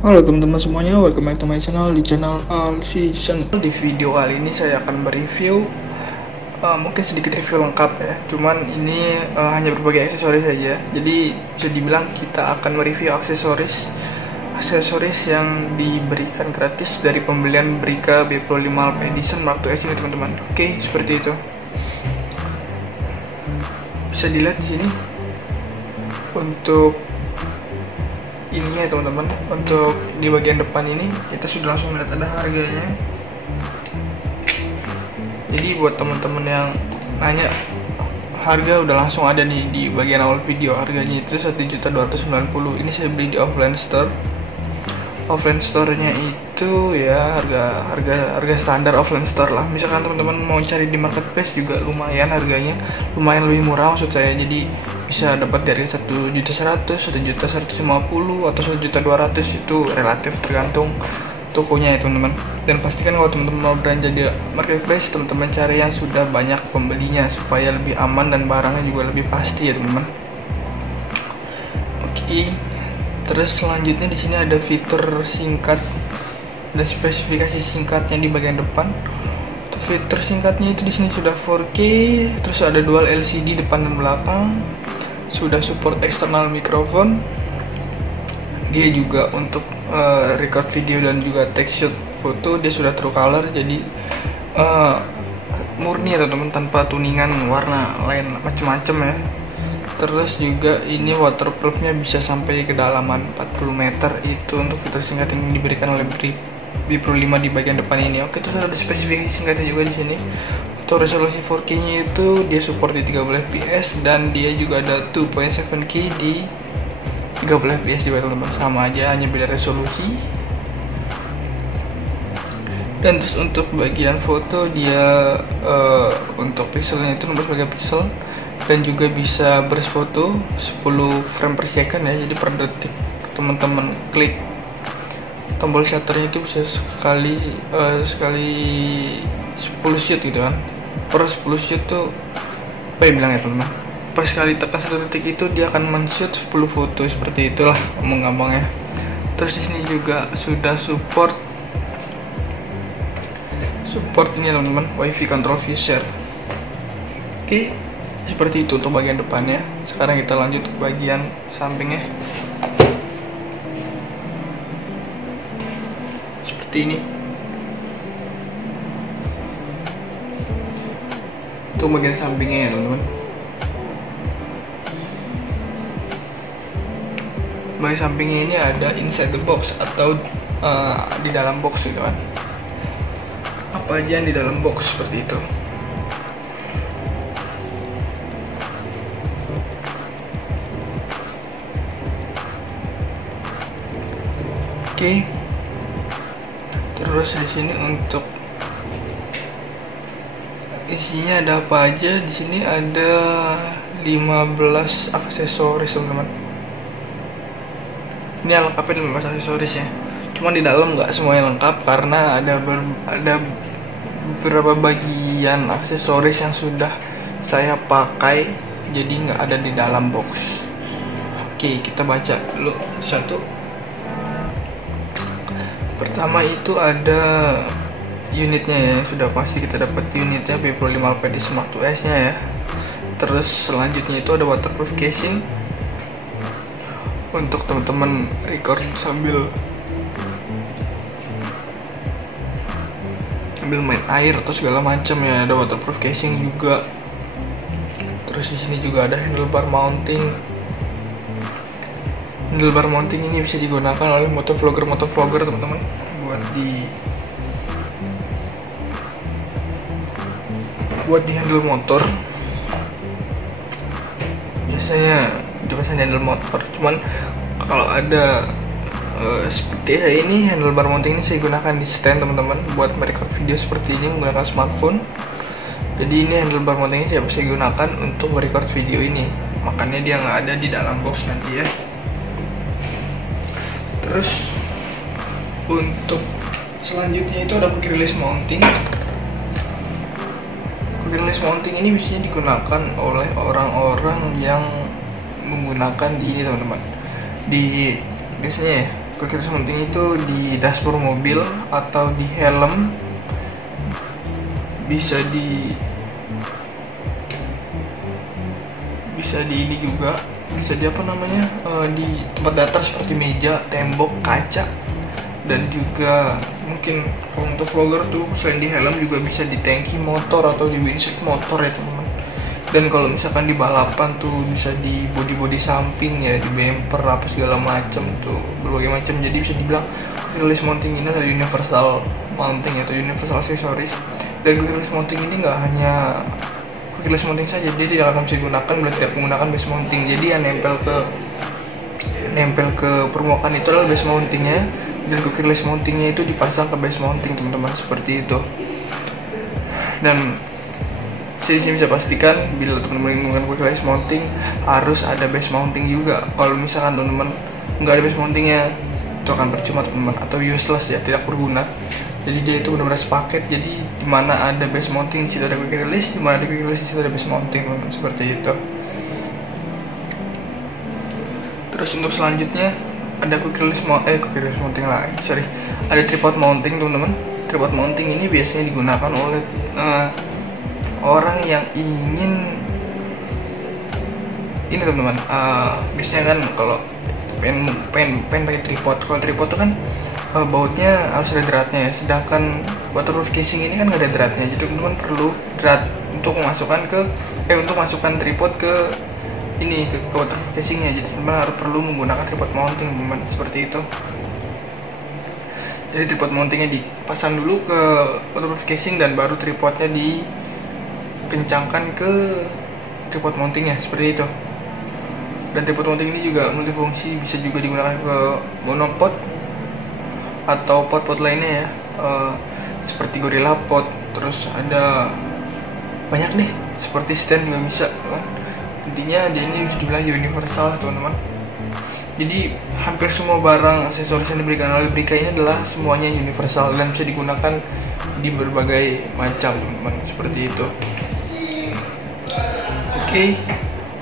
Halo teman-teman semuanya, welcome back to my channel di channel All Season. Di video kali ini saya akan mereview mungkin sedikit review lengkap ya. Cuman ini hanya berbagai aksesoris saja. Jadi bisa dibilang kita akan mereview aksesoris yang diberikan gratis dari pembelian Brica B-Pro 5 Alpha Edition Mark IIs ini teman-teman. Oke, seperti itu. Bisa dilihat di sini untuk ininya ya teman-teman. Untuk di bagian depan ini kita sudah langsung melihat ada harganya. Jadi buat teman-teman yang nanya harga, udah langsung ada nih di bagian awal video. Harganya itu 1.290.000. Ini saya beli di offline store. Offline store-nya itu ya harga standar offline store lah. Misalkan teman-teman mau cari di marketplace juga lumayan harganya, lumayan lebih murah maksud saya. Jadi bisa dapat dari 1.100.000, 1.150.000 atau 1.200.000, itu relatif tergantung tokonya ya teman-teman. Dan pastikan kalau teman-teman mau belanja di marketplace, teman-teman cari yang sudah banyak pembelinya supaya lebih aman dan barangnya juga lebih pasti ya teman-teman. Oke. Terus selanjutnya di sini ada fitur singkat dan spesifikasi singkatnya di bagian depan. Untuk fitur singkatnya itu di sini sudah 4K, terus ada dual LCD depan dan belakang, sudah support eksternal mikrofon. Dia juga untuk record video dan juga take shoot foto dia sudah true color, jadi murni ya teman-teman, tanpa tuningan warna lain macam-macam ya. Terus juga ini waterproofnya bisa sampai kedalaman 40 meter. Itu untuk fitur singkat yang diberikan oleh B-Pro 5 di bagian depan ini. Oke, terus ada spesifikasi singkatnya juga di sini. Untuk resolusi 4K-nya itu dia support di 30 fps dan dia juga ada 2.7K di 30 fps juga teman-teman. Sama aja, hanya beda resolusi. Dan terus untuk bagian foto dia untuk pixelnya itu 16 megapiksel dan juga bisa burst foto 10 frame per second ya. Jadi per detik teman-teman klik tombol shutternya itu bisa sekali 10 shoot gitu kan. Per 10 shoot tuh apa ya bilang ya teman-teman, per sekali tekan 1 detik itu dia akan men-shoot 10 foto, seperti itulah ngomong gampang ya. Terus di sini juga sudah support ini teman-teman, WiFi control view share. Oke, seperti itu untuk bagian depannya. Sekarang kita lanjut ke bagian sampingnya. Seperti ini. Untuk bagian sampingnya ya teman-teman. Bagian sampingnya ini ada inside the box atau di dalam box gitu kan. Apa aja yang di dalam box seperti itu. Oke. Terus di sini untuk isinya ada apa aja? Di sini ada 15 aksesoris teman-teman. Ini yang lengkapnya 15 aksesoris ya. Cuman di dalam nggak semuanya lengkap karena ada beberapa bagian aksesoris yang sudah saya pakai, jadi nggak ada di dalam box. Oke, kita baca dulu satu. Pertama itu ada unitnya ya, sudah pasti kita dapat unitnya B-Pro 5 Alpha Edition Mark IIs nya ya. Terus selanjutnya itu ada waterproof casing untuk teman-teman record sambil main air atau segala macam ya, ada waterproof casing juga. Terus di sini juga ada handlebar mounting. Handlebar mounting ini bisa digunakan oleh motovlogger teman-teman buat di handle motor. Biasanya dipasang handle motor, cuman kalau ada seperti ini handlebar mounting ini saya gunakan di stand teman-teman buat merekod video seperti ini menggunakan smartphone. Jadi ini handlebar mounting ini saya gunakan untuk merekod video ini, makanya dia nggak ada di dalam box nanti ya. Terus untuk selanjutnya itu ada quick release mounting. Quick release mounting ini biasanya digunakan oleh orang-orang yang menggunakan di ini teman-teman, di biasanya ya quick release mounting itu di dashboard mobil atau di helm, bisa di ini juga, bisa di apa namanya, di tempat datar seperti meja, tembok, kaca, dan juga mungkin kalau untuk vlogger tuh selain di helm juga bisa di tangki motor atau di windshield motor ya teman-teman. Dan kalau misalkan di balapan tuh bisa di body samping ya, di bumper apa segala macam tuh, berbagai macam. Jadi bisa dibilang quick release mounting ini adalah universal mounting atau universal accessories. Dan quick release mounting ini nggak hanya quick release mounting saja, jadi tidak akan bisa digunakan bila tidak menggunakan base mounting. Jadi yang nempel ke permukaan itu adalah base mountingnya, dan quick release mountingnya itu dipasang ke base mounting teman-teman, seperti itu. Dan saya disini bisa pastikan bila teman-teman menggunakan quick release mounting harus ada base mounting juga. Kalau misalkan teman-teman nggak ada base mountingnya, itu akan percuma teman-teman, atau useless ya, tidak berguna. Jadi dia itu benar-benar sepaket. Jadi dimana ada base mounting di situ ada quick release, dimana ada quick release di situ ada base mounting, teman-teman, seperti itu. Terus untuk selanjutnya ada quick release mounting lagi, ada tripod mounting teman-teman. Tripod mounting ini biasanya digunakan oleh orang yang ingin ini teman-teman, biasanya kan kalau pengen pakai tripod. Kalau tripod itu kan bautnya harus ada dratnya ya, sedangkan waterproof casing ini kan nggak ada dratnya. Jadi teman-teman perlu drat untuk masukkan tripod ke waterproof casingnya. Jadi teman-teman harus perlu menggunakan tripod mounting teman-teman, seperti itu. Jadi tripod mountingnya dipasang dulu ke waterproof casing dan baru tripodnya dikencangkan ke tripod mountingnya, seperti itu. Dan tripod mounting ini juga multifungsi, bisa juga digunakan ke monopod atau pot-pot lainnya ya, seperti Gorilla Pot. Terus ada banyak deh, seperti stand juga bisa kan. Intinya dia ini bisa dibilang universal teman-teman. Jadi hampir semua barang aksesoris yang diberikan oleh Brica ini adalah semuanya universal dan bisa digunakan di berbagai macam teman-teman, seperti itu. Oke,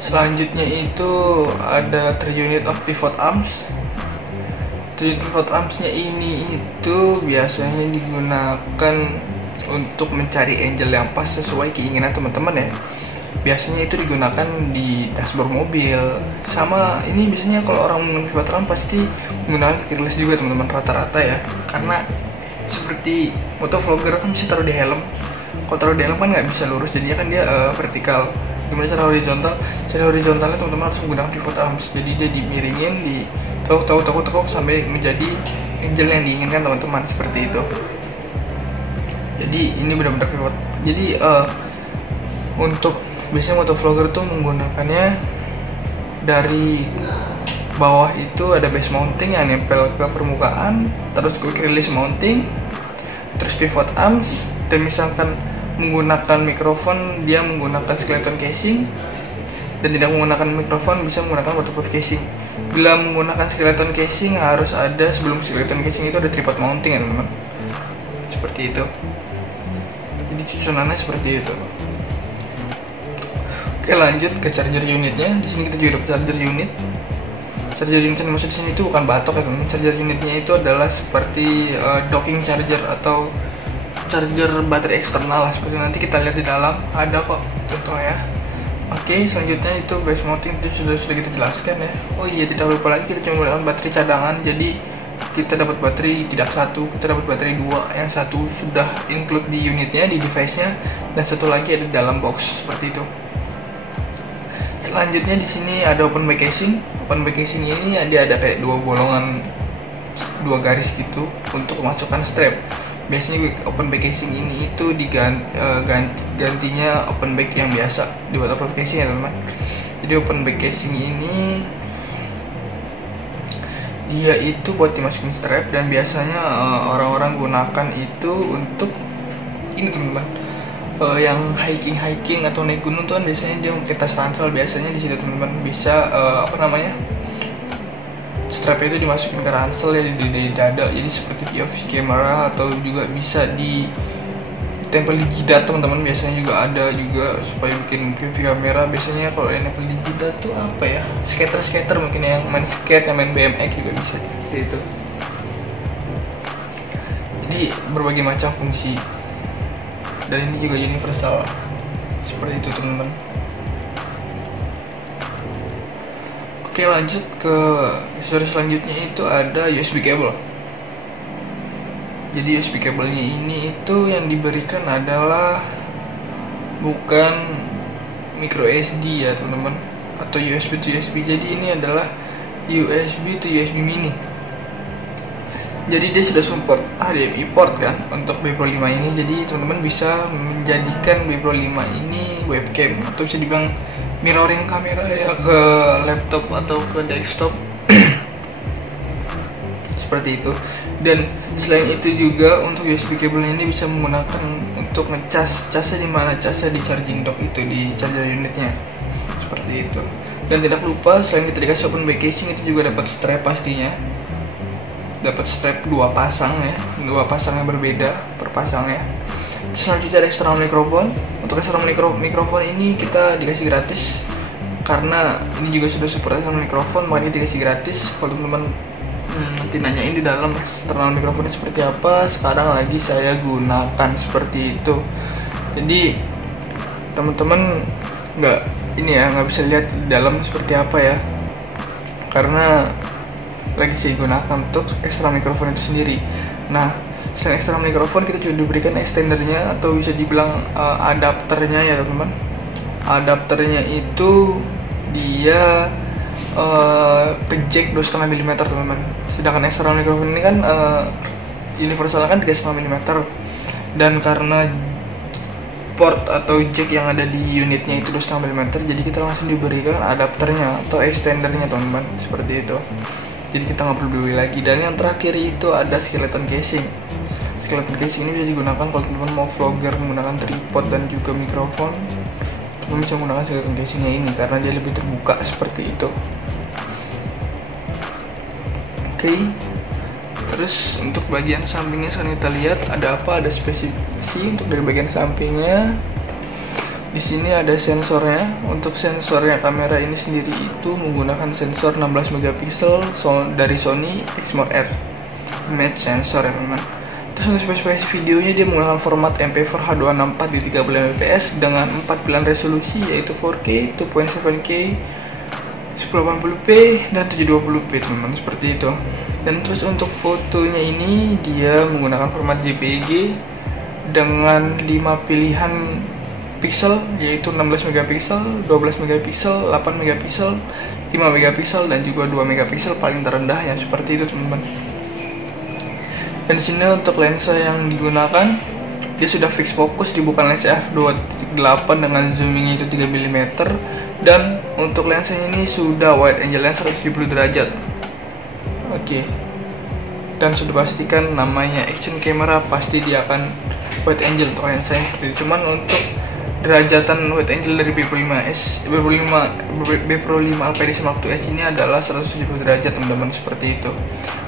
selanjutnya itu ada 3 unit of pivot arms. 3 pivot armsnya ini itu biasanya digunakan untuk mencari angle yang pas sesuai keinginan teman-teman ya. Biasanya itu digunakan di dashboard mobil. Sama ini biasanya kalau orang menggunakan pivot arm pasti menggunakan quick release juga teman-teman, rata-rata ya. Karena seperti motovlogger kan bisa taruh di helm. Kalau taruh di helm kan nggak bisa lurus, jadinya kan dia vertikal. Gimana cara horizontal? Cara horizontalnya teman-teman harus menggunakan pivot arms. Jadi dia dimiringin, ditekuk sampai menjadi angle yang diinginkan teman-teman, seperti itu. Jadi ini benar-benar pivot. Jadi untuk biasanya motovlogger tuh menggunakannya dari bawah itu ada base mounting yang nempel ke permukaan, terus quick release mounting, terus pivot arms, dan misalkan menggunakan mikrofon dia menggunakan skeleton casing, dan tidak menggunakan mikrofon bisa menggunakan waterproof casing. Bila menggunakan skeleton casing harus ada, sebelum skeleton casing itu ada tripod mounting ya teman-teman, seperti itu. Jadi susunannya seperti itu. Oke, lanjut ke charger unitnya. Di sini kita juga dapat charger unit. Charger unit yang maksud di sini itu bukan batok ya teman-teman. Charger unitnya itu adalah seperti docking charger atau charger baterai eksternal lah, seperti nanti kita lihat di dalam ada kok contohnya. Oke, selanjutnya itu base mounting itu sudah kita jelaskan ya. Oh iya, tidak lupa lagi kita cuma menggunakan baterai cadangan. Jadi kita dapat baterai tidak satu, kita dapat baterai dua. Yang satu sudah include di unitnya, di device-nya, dan satu lagi ada di dalam box, seperti itu. Selanjutnya di sini ada open back casing. Open back casing ini dia ada kayak dua bolongan, dua garis gitu untuk memasukkan strap. Biasanya open back casing ini itu gantinya open back yang biasa di waterproof casing ya teman-teman. Jadi open back casing ini dia itu buat dimasukin strap, dan biasanya orang-orang gunakan itu untuk ini teman-teman, yang hiking atau naik gunung tuh kan biasanya dia pakai tas ransel. Biasanya di situ teman-teman bisa strapnya itu dimasukin ke ransel ya, di dada, jadi seperti POV camera, atau juga bisa ditempel di jidat teman-teman. Biasanya juga ada juga supaya bikin POV kamera. Biasanya kalau yang nempel di jidat tuh apa ya, skater mungkin yang main skate, yang main BMX juga bisa seperti itu. berbagai macam fungsi, dan ini juga universal seperti itu teman-teman. Oke, lanjut ke aksesoris selanjutnya, itu ada USB cable. Jadi USB kabelnya ini itu yang diberikan adalah bukan micro SD ya teman-teman, atau USB to USB. Jadi ini adalah USB to USB mini. Jadi dia sudah support HDMI port kan untuk B Pro 5 ini. Jadi teman-teman bisa menjadikan B Pro 5 ini webcam, atau bisa dibilang mirroring kamera ya ke laptop atau ke desktop seperti itu. Dan selain itu juga untuk USB cable ini bisa menggunakan untuk ngecas. Casnya di mana? Casnya di charging dock itu, di charger unitnya seperti itu. Dan tidak lupa selain kita dikasih open back casing, itu juga dapat strap pastinya. Dapat strap 2 pasang ya, 2 pasang yang berbeda per pasang ya. Selanjutnya ada external mikrofon. Untuk external mikrofon ini kita dikasih gratis, karena ini juga sudah support external mikrofon, makanya dikasih gratis. Kalau teman-teman nanti nanyain di dalam external mikrofonnya seperti apa, sekarang lagi saya gunakan seperti itu. Jadi teman-teman nggak bisa lihat di dalam seperti apa ya, karena lagi saya gunakan untuk external mikrofon itu sendiri. Nah, selain external mikrofon, kita juga diberikan extendernya, atau bisa dibilang adapternya ya teman-teman. Adapternya itu dia ke jack 2,5 mm teman-teman. Sedangkan external mikrofon ini kan universal kan 3,5 mm, dan karena port atau jack yang ada di unitnya itu 2,5 mm, jadi kita langsung diberikan adapternya atau extendernya teman-teman, seperti itu. Jadi kita nggak perlu beli lagi. Dan yang terakhir itu ada skeleton casing. Skeleton casing ini bisa digunakan kalau teman-teman mau vlogger menggunakan tripod dan juga mikrofon. Teman bisa menggunakan skeleton casingnya ini karena dia lebih terbuka seperti itu. Oke. Terus untuk bagian sampingnya sekarang kita lihat ada apa? Ada spesifikasi untuk dari bagian sampingnya. Di sini ada sensornya. Untuk sensornya kamera ini sendiri itu menggunakan sensor 16 megapiksel dari Sony Exmor R Image Sensor ya teman-teman. Terus untuk spesifikasi videonya dia menggunakan format MP4 H264 di 30 fps dengan 4 pilihan resolusi, yaitu 4K, 2.7K, 1080p dan 720p teman-teman, seperti itu. Dan terus untuk fotonya ini dia menggunakan format JPEG dengan 5 pilihan pixel, yaitu 16 megapiksel, 12 megapiksel, 8 megapiksel, 5 megapiksel dan juga 2 megapiksel paling terendah ya, seperti itu teman-teman. Dan di sini untuk lensa yang digunakan dia sudah fix fokus di bukan lensa f2.8 dengan zoomingnya itu 3 mm, dan untuk lensanya ini sudah wide angle lens 170 derajat. Oke. Dan sudah pastikan namanya action camera, pasti dia akan wide angle untuk lensanya seperti itu. Cuman untuk derajatan wide angle dari B Pro 5 Alpha Edition Mark II S ini adalah 170 derajat teman-teman, seperti itu.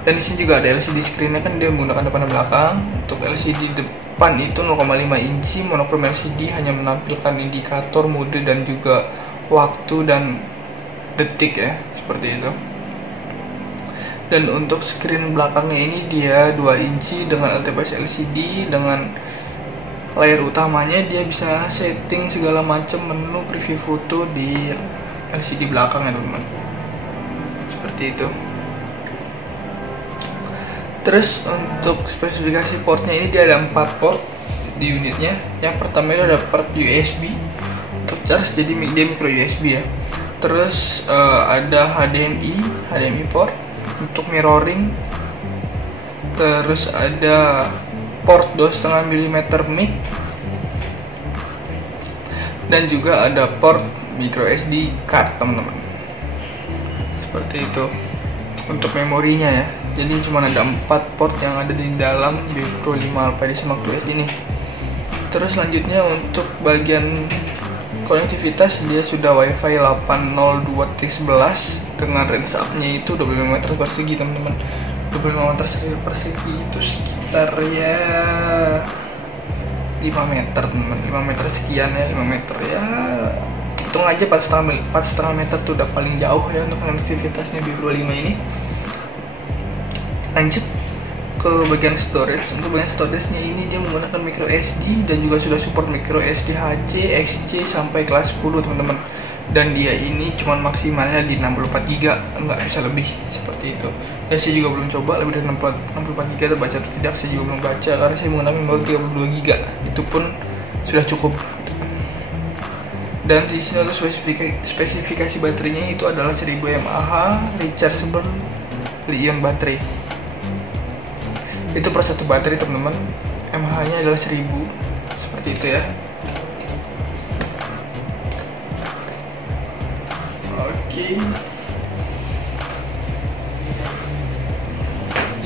Dan di sini juga ada LCD screen-nya, kan dia menggunakan depan dan belakang. Untuk LCD depan itu 0,5 inci monokrom LCD, hanya menampilkan indikator mode dan juga waktu dan detik ya, seperti itu. Dan untuk screen belakangnya ini dia 2 inci dengan LTPS LCD. Dengan layar utamanya dia bisa setting segala macam menu preview foto di LCD belakang ya teman-teman, seperti itu. Terus untuk spesifikasi portnya ini dia ada 4 port di unitnya. Yang pertama itu ada port USB untuk charge, jadi dia micro USB ya. Terus ada HDMI port untuk mirroring. Terus ada port 2,5 mm mic, dan juga ada port micro SD card teman-teman, seperti itu. Untuk memorinya ya, jadi cuma ada 4 port yang ada di dalam B Pro 5 Alpha Edition Mark II ini. Terus selanjutnya untuk bagian konektivitas dia sudah WiFi 802.11 dengan range up-nya itu 25 meter persegi teman-teman. 25 meter persegi itu sekitar ya 5 meter teman, 5 meter sekian ya, 5 meter ya, hitung aja 4,5 meter tuh udah paling jauh ya untuk konektivitasnya B Pro 5 ini. Lanjut ke bagian storage. Untuk bagian storage-nya ini dia menggunakan micro SD dan juga sudah support micro SD HC, XC sampai kelas 10 teman-teman. Dan dia ini cuman maksimalnya di 64 GB, nggak bisa lebih seperti itu. Dan saya juga belum coba lebih dari 64 GB terbaca atau tidak, saya juga belum baca karena saya menggunakan memori 32 GB. Itu pun sudah cukup. Dan di sini untuk spesifikasi baterainya itu adalah 1000 mAh rechargeable lithium baterai. Itu per satu baterai teman-teman. mAh-nya adalah 1000 seperti itu ya. Oke.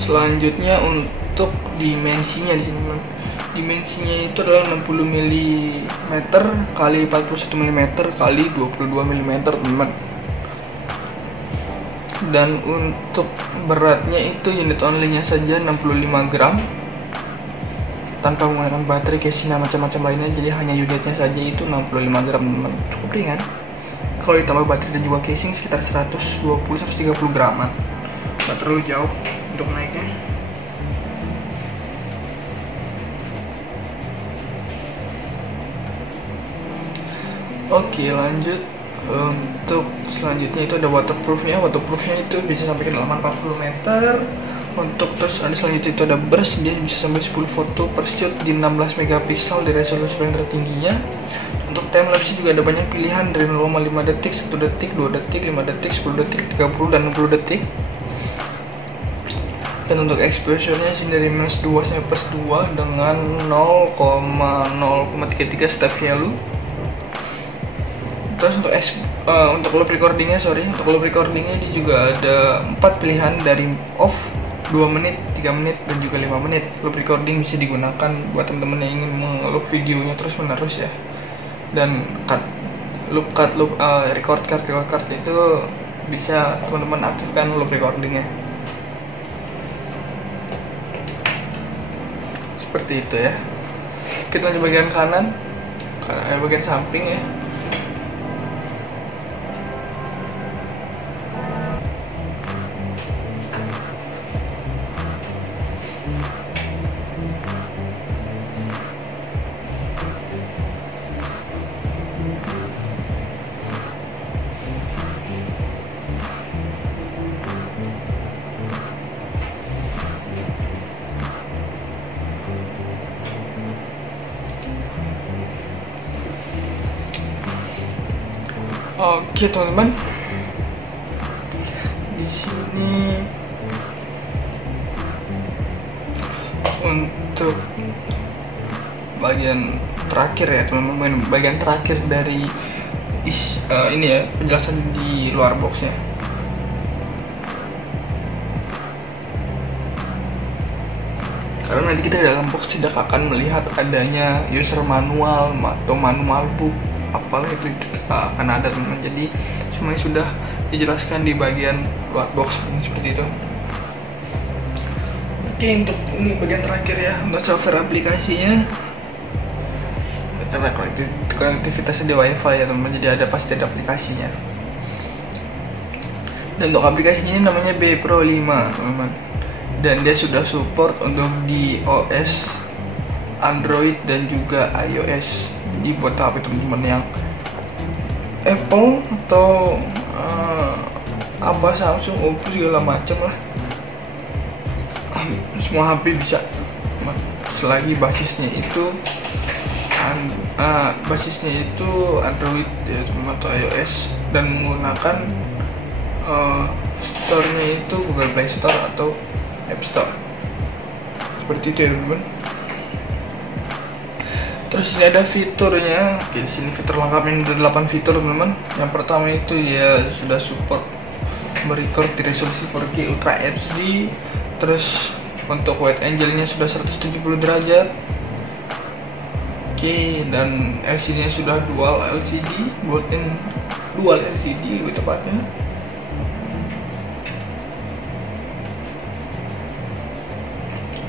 Selanjutnya untuk dimensinya di sini, teman. Dimensinya itu adalah 60 mm kali 41 mm kali 22 mm, teman-teman. Dan untuk beratnya itu unit only-nya saja 65 gram tanpa menggunakan baterai, casing dan macam-macam lainnya. Jadi hanya unitnya saja itu 65 gram, teman. Cukup ringan. Kalau ditambah baterai dan juga casing sekitar 120-130 graman. Nggak terlalu jauh untuk naiknya. Oke, lanjut. Untuk selanjutnya itu ada waterproofnya. Waterproofnya itu bisa sampai ke 840 meter. Untuk terus ada selanjutnya itu ada burst, dia bisa sampai 10 foto per shoot di 16 megapiksel di resolusi paling tertingginya. Untuk timelapse juga ada banyak pilihan dari 0,5 detik, 1 detik, 2 detik, 5 detik, 10 detik, 30 dan 60 detik. Dan untuk exposure-nya sini dari -2 sampai +2 dengan 0,033 step value. Terus untuk loop recordingnya, untuk loop recordingnya dia juga ada 4 pilihan dari off, 2 menit, 3 menit, dan juga 5 menit. Loop recording bisa digunakan buat teman-teman yang ingin nge-loop videonya terus menerus ya. Dan record card itu bisa teman-teman aktifkan loop recordingnya. Seperti itu ya. Kita di bagian kanan, bagian samping ya. Oke teman-teman, di sini untuk bagian terakhir ya teman-teman, bagian terakhir dari ini ya, penjelasan di luar boxnya. Karena nanti kita di dalam box tidak akan melihat adanya user manual atau manual book, apalah itu akan ada teman-teman. Jadi semuanya sudah dijelaskan di bagian luar box seperti itu. Oke, untuk ini bagian terakhir ya, untuk software aplikasinya. Karena konektivitasnya di WiFi ya teman-teman, jadi pasti ada aplikasinya. Dan untuk aplikasinya ini namanya B Pro 5 teman-teman. Dan dia sudah support untuk di OS, Android dan juga iOS. Jadi buat HP teman-teman yang Apple atau Samsung, Oppo segala macam lah, semua HP bisa, selagi basisnya itu Android ya teman-teman atau iOS, dan menggunakan store-nya itu Google Play Store atau App Store. Seperti itu ya teman-teman. Terus ini ada fiturnya. Oke, di sini fitur lengkapnya ada 8 fitur teman-teman. Yang pertama itu ya sudah support merecord di resolusi 4K Ultra HD. Terus untuk wide angle-nya sudah 170 derajat. Oke, dan LCD-nya sudah dual LCD, built-in dual LCD lebih tepatnya.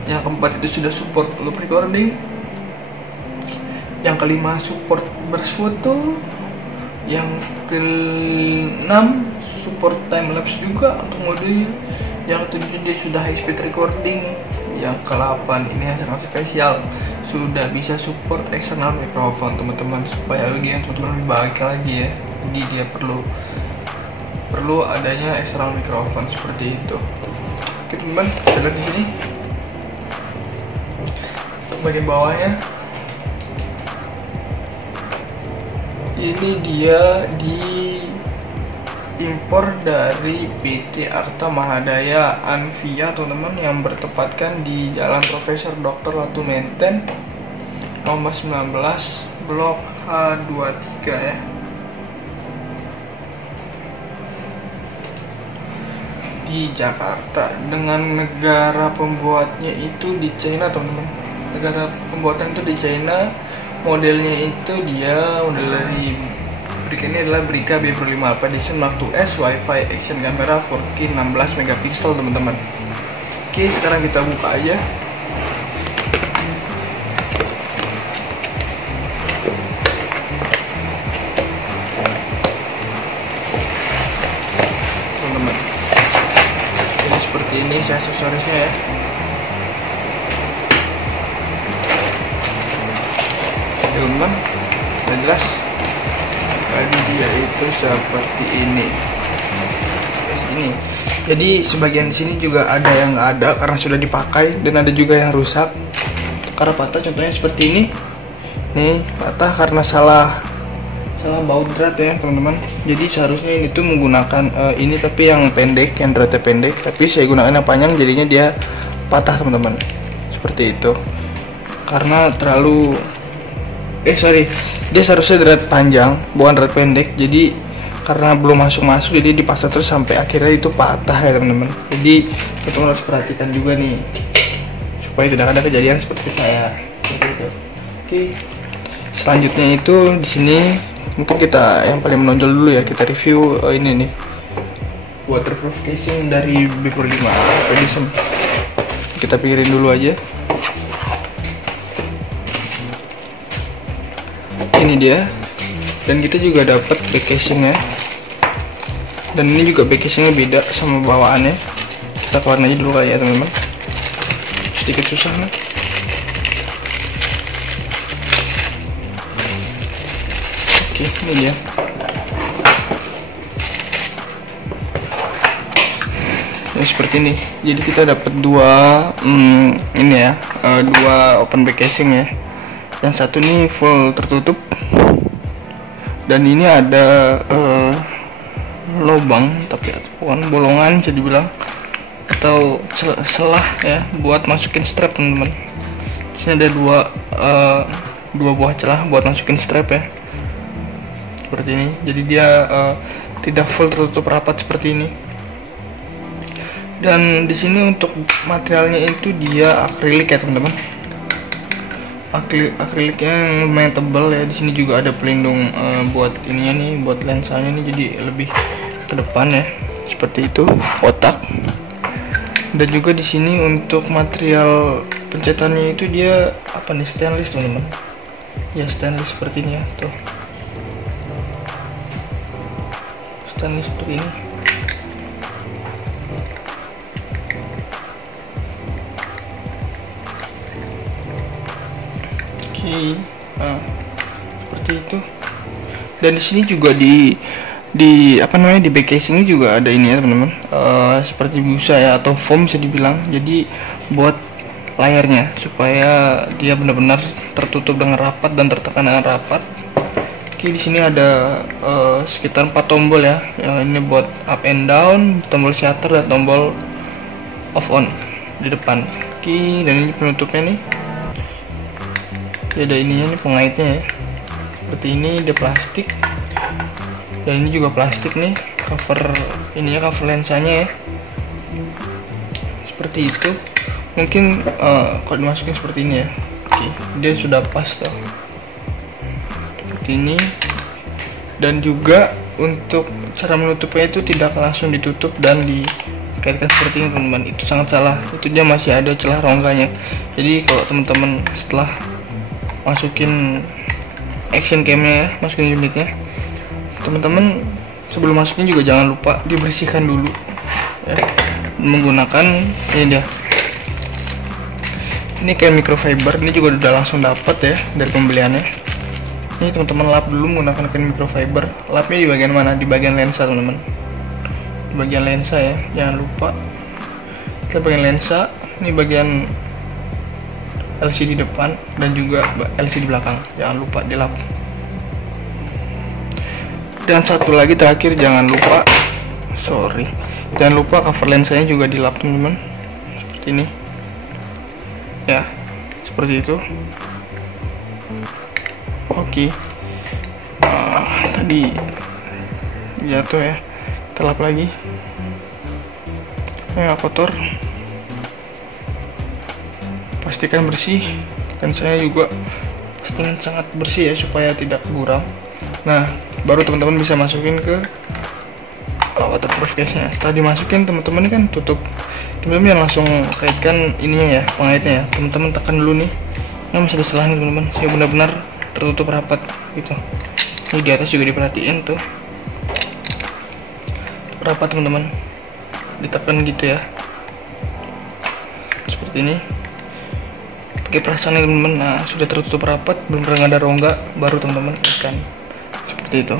Yang keempat itu sudah support loop recording. Yang kelima support burst foto. Yang keenam support time lapse juga untuk modenya. Yang ketujuh dia sudah high speed recording. yang ke-8 ini yang sangat spesial, sudah bisa support external microphone teman-teman, supaya audio teman-teman lebih baik lagi ya. Jadi dia perlu adanya external microphone seperti itu. Oke teman-teman, kita lihat di sini untuk bagian bawahnya. Ini dia impor dari PT Arta Mahadaya Anvia teman-teman, yang bertempatkan di Jalan Profesor Dr. Latu Menten nomor 19 Blok H23 ya. Di Jakarta, dengan negara pembuatnya itu di China teman-teman. Negara pembuatan itu di China. Modelnya itu model dari berikutnya adalah Brica B5 Alpha Edition Mark 2S Wi-Fi Action Camera 4K 16 megapiksel teman-teman. Oke, sekarang kita buka aja. Teman-teman, jadi seperti ini aksesorisnya ya. Teman-teman, udah jelas. Tadi dia itu seperti ini. Jadi sebagian di sini juga ada yang nggak ada karena sudah dipakai, dan ada juga yang rusak karena patah. Contohnya seperti ini. Nih patah karena salah baut drat ya teman-teman. Jadi seharusnya ini tuh menggunakan ini tapi yang pendek, yang dratnya pendek. Tapi saya gunakan yang panjang, jadinya dia patah teman-teman. Seperti itu. Karena terlalu dia seharusnya drat panjang, bukan drat pendek. Jadi karena belum masuk, jadi dipaksa terus sampai akhirnya itu patah ya teman-teman. Jadi teman-teman harus perhatikan juga nih, supaya tidak ada kejadian seperti saya. Gitu. Oke, selanjutnya itu di sini mungkin kita yang paling menonjol dulu ya, kita review ini nih, waterproof casing dari B5 Edition. Kita pikirin dulu aja. Ini dia, dan kita juga dapat back casingnya, dan ini juga back casingnya beda sama bawaannya. Kita keluarin aja dulu kali ya teman-teman, sedikit susah nih. Oke, ini dia. Ini seperti ini. Jadi kita dapat dua ini ya, dua open back casing ya. Yang satu ini full tertutup, dan ini ada lubang, tapi bukan bolongan bisa dibilang, atau celah ya buat masukin strap teman-teman. Sini ada dua buah celah buat masukin strap ya, seperti ini. Jadi dia tidak full tertutup rapat seperti ini. Dan di sini untuk materialnya itu dia akrilik ya teman-teman. Akriliknya yang lumayan tebal ya. Di sini juga ada pelindung buat ininya nih, buat lensanya nih, jadi lebih ke depan ya, seperti itu otak. Dan juga di sini untuk material pencetannya itu dia apa nih, stainless teman-teman ya, stainless seperti ini ya, tuh stainless seperti ini. Seperti itu. Dan di sini juga di back casing ini juga ada ini ya teman-teman, seperti busa ya atau foam bisa dibilang. Jadi buat layarnya supaya dia benar-benar tertutup dengan rapat dan tertekan dengan rapat. Oke, di sini ada sekitar 4 tombol ya. Ini buat up and down, tombol shutter dan tombol off on di depan. Oke, dan ini penutupnya nih. Ada ininya nih, pengaitnya ya, seperti ini. Dia plastik, dan ini juga plastik nih, cover ininya, cover lensanya ya, seperti itu. Mungkin kalau dimasukin seperti ini ya. Oke, dia sudah pas tuh, seperti ini. Dan juga untuk cara menutupnya itu tidak langsung ditutup dan dikaitkan seperti ini teman-teman. Itu sangat salah, itu dia masih ada celah rongganya. Jadi kalau teman-teman setelah masukin action camnya ya, masukin unitnya, teman-teman sebelum masukin juga jangan lupa dibersihkan dulu ya, menggunakan ini dia Ini kain microfiber, ini juga udah langsung dapat ya dari pembeliannya. Ini teman-teman lap dulu menggunakan kain microfiber. Lapnya di bagian mana? Di bagian lensa teman-teman. Di bagian lensa ya, jangan lupa. Kita bagian lensa, ini bagian LCD depan dan juga LCD belakang. Jangan lupa dilap. Dan satu lagi terakhir, jangan lupa cover lensanya juga dilap teman-teman. Seperti ini. Ya, seperti itu. Oke. Tadi jatuh ya. Kita lap lagi. Nggak kotor. Pastikan bersih. Dan saya juga pastikan sangat bersih ya supaya tidak buram. Nah, baru teman-teman bisa masukin ke waterproof case-nya. Setelah dimasukin, teman-teman kan tutup. Teman-teman yang langsung kaitkan ininya ya, pengaitnya ya. Teman-teman tekan dulu nih. Nah, masih ada selah nih teman-teman. Saya benar-benar tertutup rapat gitu. Ini di atas juga diperhatiin tuh. Rapat teman-teman. Ditekan gitu ya. Seperti ini. Pakai perasaan teman-teman. Nah, sudah tertutup rapat, benar-benar nggak ada rongga, baru teman-teman kaitkan. Seperti itu.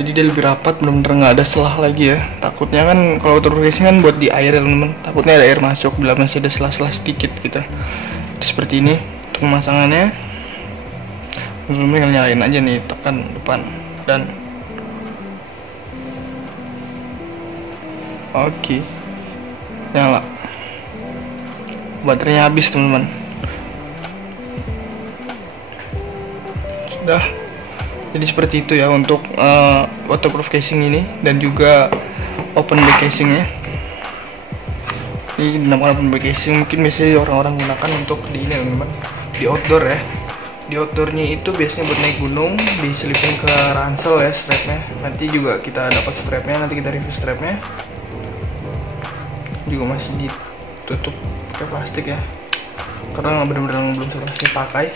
Jadi dia lebih rapat, benar-benar nggak ada selah lagi ya. Takutnya kan kalau waterproof casing kan buat di air ya teman-teman. Takutnya ada air masuk bila masih ada selah-selah sedikit gitu. Seperti ini untuk pemasangannya. Teman-teman tinggal nyalain aja nih, tekan depan dan oke, nyala. Baterainya habis teman-teman. Sudah. Jadi seperti itu ya untuk waterproof casing ini dan juga open back casingnya. Ini dinamakan open back casing, mungkin biasanya orang-orang gunakan untuk di ini teman-teman, di outdoor ya. Di outdoornya itu biasanya buat naik gunung, diselipin ke ransel ya strapnya. Nanti juga kita dapat strapnya, nanti kita review strapnya. Juga masih ditutup pakai plastik ya, karena benar-benar belum selesai dipakai.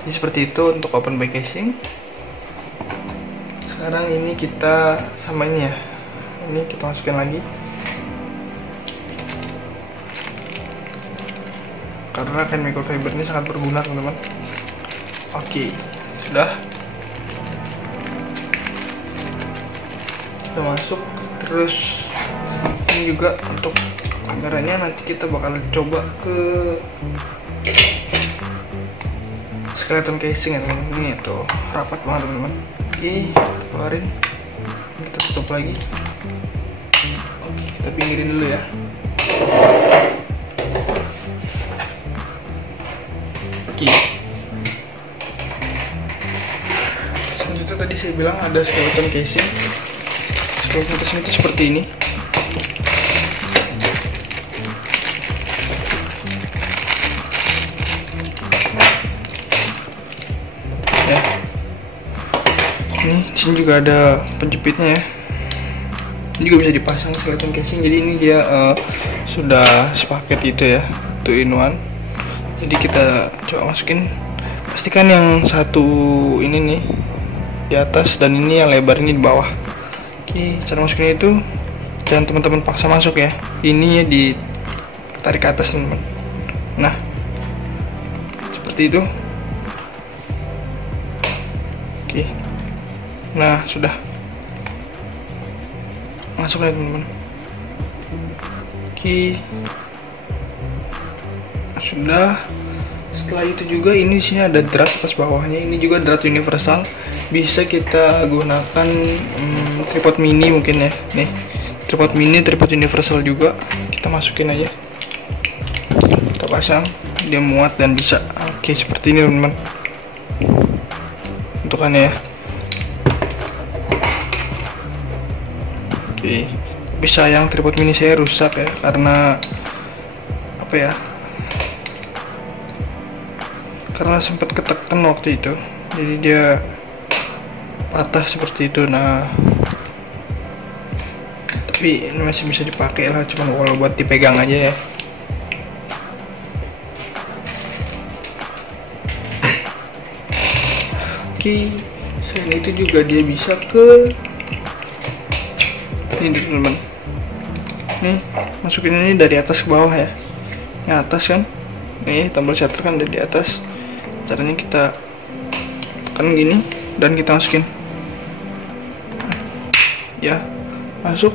Jadi seperti itu untuk open back casing. Sekarang ini kita samain ya, ini kita masukin lagi karena kain microfiber ini sangat berguna teman-teman. Oke, sudah masuk. Terus ini juga untuk kameranya nanti kita bakal coba ke skeleton casing ya teman-teman. Ini tuh rapat banget teman-teman. Oke, kita keluarin, kita tutup lagi. Oke, kita pinggirin dulu ya. Oke, selanjutnya tadi saya bilang ada skeleton casing. Skeleton casing itu seperti ini. Ya, ini disini juga ada penjepitnya ya. Ini juga bisa dipasang skeleton casing. Jadi ini dia sudah sepaket itu ya, 2 in 1. Jadi kita coba masukin. Pastikan yang satu ini nih di atas dan ini yang lebar ini di bawah. Oke, cara masukinnya itu jangan teman-teman paksa masuk ya. Ininya ditarik ke atas teman-teman. Nah, seperti itu. Oke. Nah, sudah. Masuk ya teman-teman. Oke. Sudah. Setelah itu juga ini di sini ada drat atas bawahnya. Ini juga drat universal. Bisa kita gunakan tripod mini mungkin ya. Nih, tripod mini, tripod universal juga. Kita masukin aja. Kita pasang, dia muat dan bisa. Oke, seperti ini teman-teman. Bentukannya ya. Oke. Tapi sayang tripod mini saya rusak ya, karena apa ya? Karena sempat ketekan waktu itu, jadi dia patah seperti itu. Nah, tapi ini masih bisa dipakai lah, cuma kalau buat dipegang aja ya. Oke, selain itu juga dia bisa ke ini teman-teman. Nih, masukin ini dari atas ke bawah ya. yang atas kan, nih tombol shutter kan ada di atas. Caranya kita tekan gini dan kita masukin, ya masuk.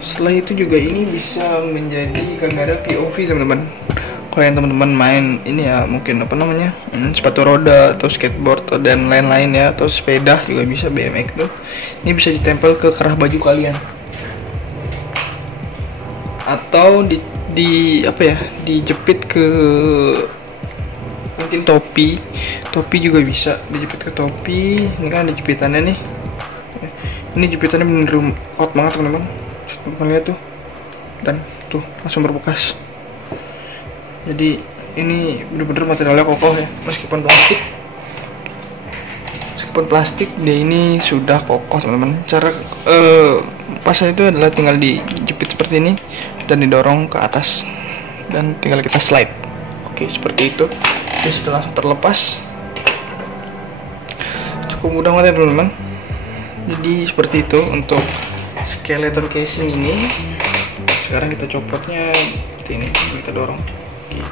Setelah itu juga ini bisa menjadi kamera POV teman-teman. Kalau yang teman-teman main ini ya mungkin apa namanya sepatu roda atau skateboard dan lain-lain ya, atau sepeda juga bisa, BMX tuh, ini bisa ditempel ke kerah baju kalian atau di apa ya, dijepit ke mungkin topi juga bisa dijepit ke topi. Ini kan ada jepitannya nih, ini jepitannya bener kuat banget teman-teman. Teman-teman lihat tuh, dan tuh langsung berbekas. Jadi ini bener-bener materialnya kokoh ya, meskipun plastik dia ini sudah kokoh teman-teman. Cara pasnya itu adalah tinggal dijepit seperti ini dan didorong ke atas dan tinggal kita slide. Oke, seperti itu. Dia sudah langsung terlepas. Cukup mudah banget ya teman-teman. Jadi seperti itu untuk skeleton casing ini. Sekarang kita copotnya seperti ini, kita dorong. Oke.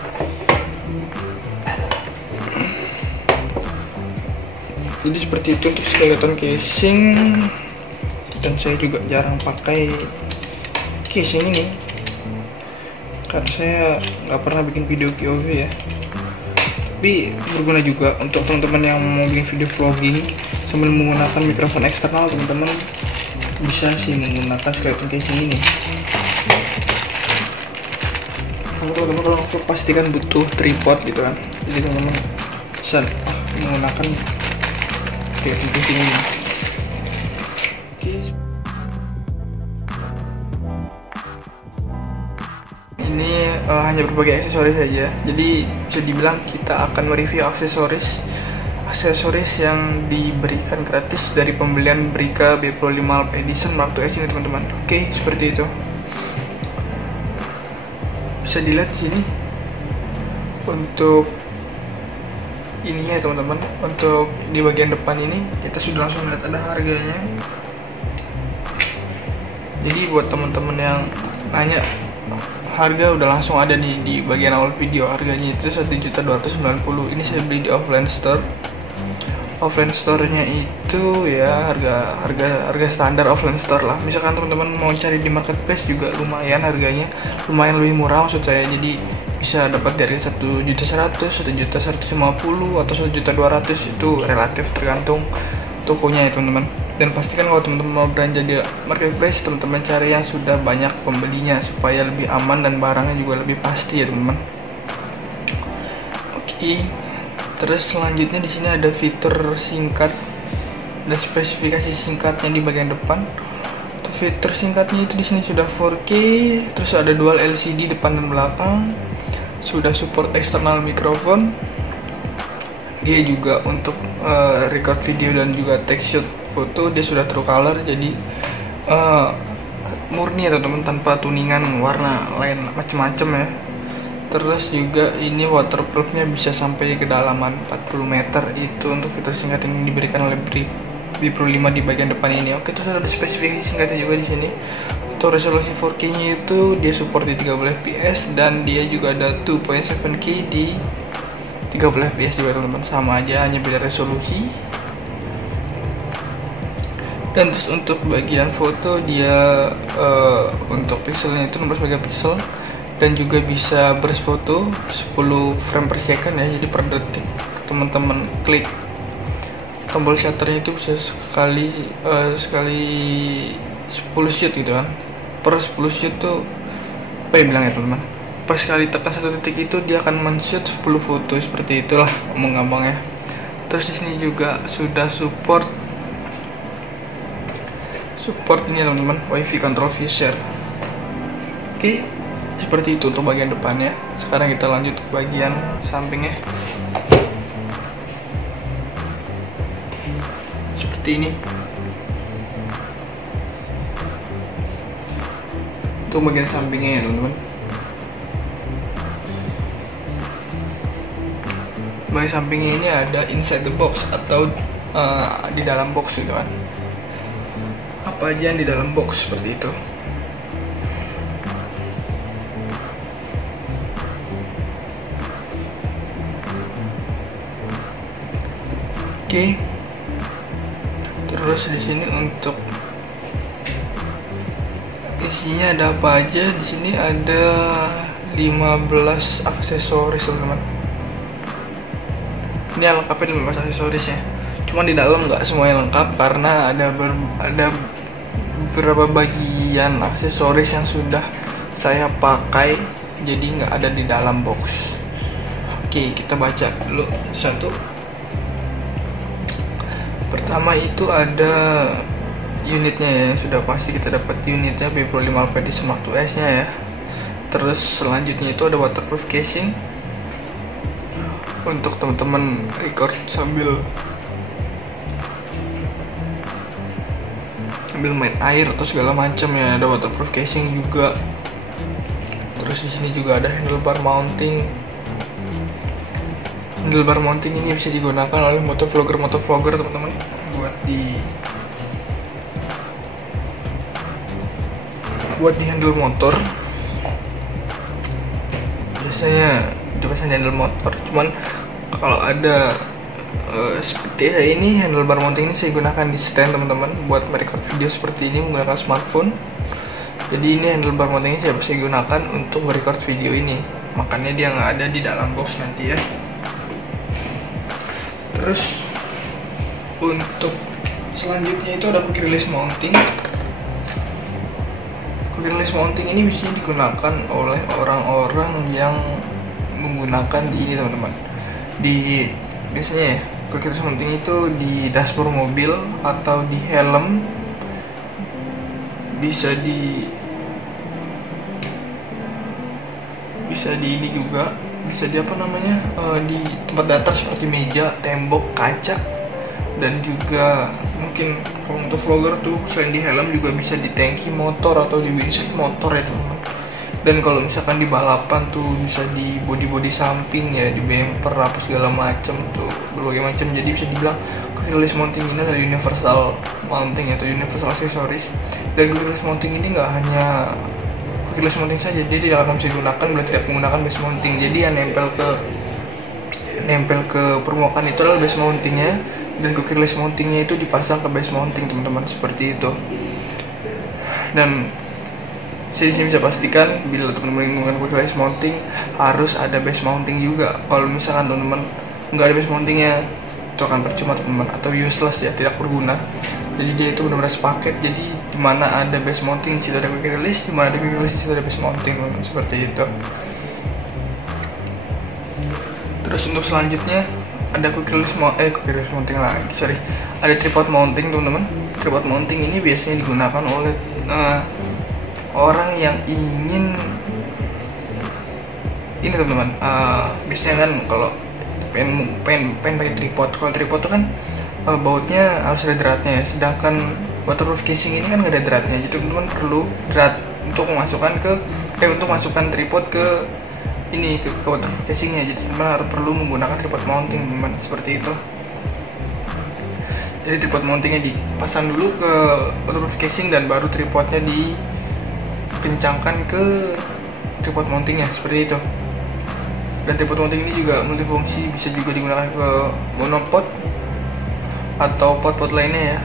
Jadi seperti itu untuk skeleton casing, dan saya juga jarang pakai casing ini karena saya nggak pernah bikin video POV ya. Tapi berguna juga untuk teman-teman yang mau bikin video vlogging sambil menggunakan mikrofon eksternal. Teman-teman bisa sih menggunakan skeleton casing ini. Teman-teman kalau vlog pasti kan butuh tripod gitu kan, jadi teman-teman bisa menggunakan skeleton casing ini. Oke. Ini hanya berbagai aksesoris saja. Jadi bisa dibilang kita akan mereview aksesoris yang diberikan gratis dari pembelian Brica B-Pro 5 Edition Mark II S ini teman-teman. Oke, seperti itu. Bisa dilihat di sini untuk ininya ya teman-teman. Untuk di bagian depan ini kita sudah langsung lihat ada harganya. Jadi buat teman-teman yang nanya, harga udah langsung ada nih di bagian awal video. Harganya itu 1.290.000. Ini saya beli di offline store. Offline store-nya itu ya harga standar offline store lah. Misalkan teman-teman mau cari di marketplace juga lumayan harganya, lumayan lebih murah maksud saya. Jadi bisa dapat dari 1.100.000, 1.150.000 atau 1.200.000, itu relatif tergantung tokonya ya teman-teman. Dan pastikan kalau teman-teman mau belanja di marketplace, teman-teman cari yang sudah banyak pembelinya supaya lebih aman dan barangnya juga lebih pasti ya teman-teman. Oke. Terus selanjutnya di sini ada fitur singkat dan spesifikasi singkatnya di bagian depan. Untuk fitur singkatnya itu di sini sudah 4K, terus ada dual LCD depan dan belakang, sudah support eksternal mikrofon. Dia juga untuk record video dan juga take shot foto dia sudah true color, jadi murni ya teman-teman, tanpa tuningan warna lain macam-macam ya. Terus juga ini waterproofnya bisa sampai kedalaman 40 meter. Itu untuk fitur singkat yang diberikan oleh B-Pro 5 di bagian depan ini. Oke, terus ada spesifikasi singkatnya juga di sini. Untuk resolusi 4K-nya itu dia support di 30 fps dan dia juga ada 2.7K di 30 fps juga teman-teman. Sama aja, hanya beda resolusi. Dan terus untuk bagian foto dia untuk pixelnya itu 16 megapiksel. Dan juga bisa burst foto 10 frame per second ya, jadi per detik teman-teman klik tombol shutternya itu bisa sekali 10 shoot gitu kan. Per 10 shoot tuh apa ya bilangnya teman-teman, per sekali tekan satu titik itu dia akan men-shoot 10 foto, seperti itulah omong gampang ya. Terus di sini juga sudah support ini teman-teman, WiFi control view share. Oke. Seperti itu untuk bagian depannya. Sekarang kita lanjut ke bagian sampingnya. Seperti ini. Untuk bagian sampingnya ya teman-teman. Bagian sampingnya ini ada inside the box atau di dalam box gitu kan. Apa aja yang di dalam box seperti itu. Oke. Terus di sini untuk isinya ada apa aja? Di sini ada 15 aksesoris teman-teman. Ini lengkapnya 15 aksesoris ya. Cuman di dalam nggak semuanya lengkap karena ada beberapa bagian aksesoris yang sudah saya pakai, jadi nggak ada di dalam box. Oke, kita baca dulu satu. Pertama itu ada unitnya ya, sudah pasti kita dapat unitnya B-Pro 5 Alpha di Smart OS nya ya. Terus selanjutnya itu ada waterproof casing untuk teman-teman record sambil main air atau segala macam ya, ada waterproof casing juga. Terus di sini juga ada handlebar mounting. Handlebar mounting ini bisa digunakan oleh motovlogger teman-teman buat di handle motor. Biasanya dipasang handle motor, cuman kalau ada seperti ini handlebar mounting ini saya gunakan di stand teman-teman buat merecord video seperti ini menggunakan smartphone. Jadi ini handlebar mounting ini saya gunakan untuk merecord video ini, makanya dia nggak ada di dalam box nanti ya. Terus untuk selanjutnya itu ada quick release mounting. Quick release mounting ini bisa digunakan oleh orang-orang yang menggunakan di ini teman-teman. Biasanya ya, quick release mounting itu di dashboard mobil atau di helm, bisa di ini juga, bisa di apa namanya, di tempat datar seperti meja, tembok, kaca, dan juga mungkin kalau untuk vlogger tuh selain di helm juga bisa di tangki motor atau di windshield motor ya teman-teman. Dan kalau misalkan di balapan tuh bisa di body samping ya, di bumper apa segala macam tuh, berbagai macam. Jadi bisa dibilang quick release mounting ini adalah universal mounting atau universal accessories. Dan quick release mounting ini nggak hanya quick release mounting saja, dia tidak akan bisa digunakan bila tidak menggunakan base mounting. Jadi yang nempel ke permukaan itu adalah base mountingnya, dan quick release mountingnya itu dipasang ke base mounting teman-teman, seperti itu. Dan saya disini bisa pastikan bila teman-teman menggunakan quick release mounting harus ada base mounting juga. Kalau misalkan teman-teman nggak ada base mountingnya, itu akan percuma teman-teman, atau useless ya, tidak berguna. Jadi dia itu benar-benar sepaket. Jadi dimana ada base mounting di situ ada quick release, dimana ada quick release di situ ada base mounting, teman-teman, seperti itu. Terus untuk selanjutnya ada quick release mounting lagi, ada tripod mounting teman-teman. Tripod mounting ini biasanya digunakan oleh orang yang ingin ini teman-teman, biasanya kan kalau pengen pakai tripod. Kalau tripod itu kan bautnya harus ada dratnya ya, sedangkan waterproof casing ini kan nggak ada dratnya. Jadi teman-teman perlu drat untuk masukkan tripod ke ini ke waterproof casingnya. Jadi teman harus perlu menggunakan tripod mounting teman, seperti itu. Jadi tripod mountingnya dipasang dulu ke waterproof casing dan baru tripodnya dikencangkan ke tripod mountingnya, seperti itu. Dan tripod mounting ini juga multifungsi, bisa juga digunakan ke monopod atau pot-pot lainnya ya,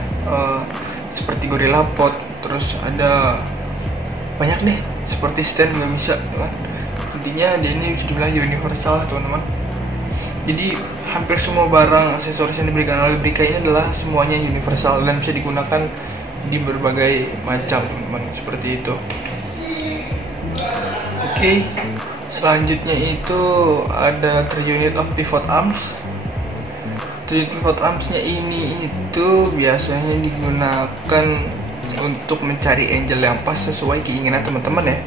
seperti Gorilla Pot. Terus ada banyak deh, seperti stand nggak bisa kan. Intinya dia ini bisa dibilang universal teman-teman. Jadi hampir semua barang aksesoris yang diberikan oleh Brica ini adalah semuanya universal dan bisa digunakan di berbagai macam teman-teman, seperti itu. Oke, selanjutnya itu ada 3 unit of pivot arms. 3 pivot armsnya ini itu biasanya digunakan untuk mencari angle yang pas sesuai keinginan teman-teman ya.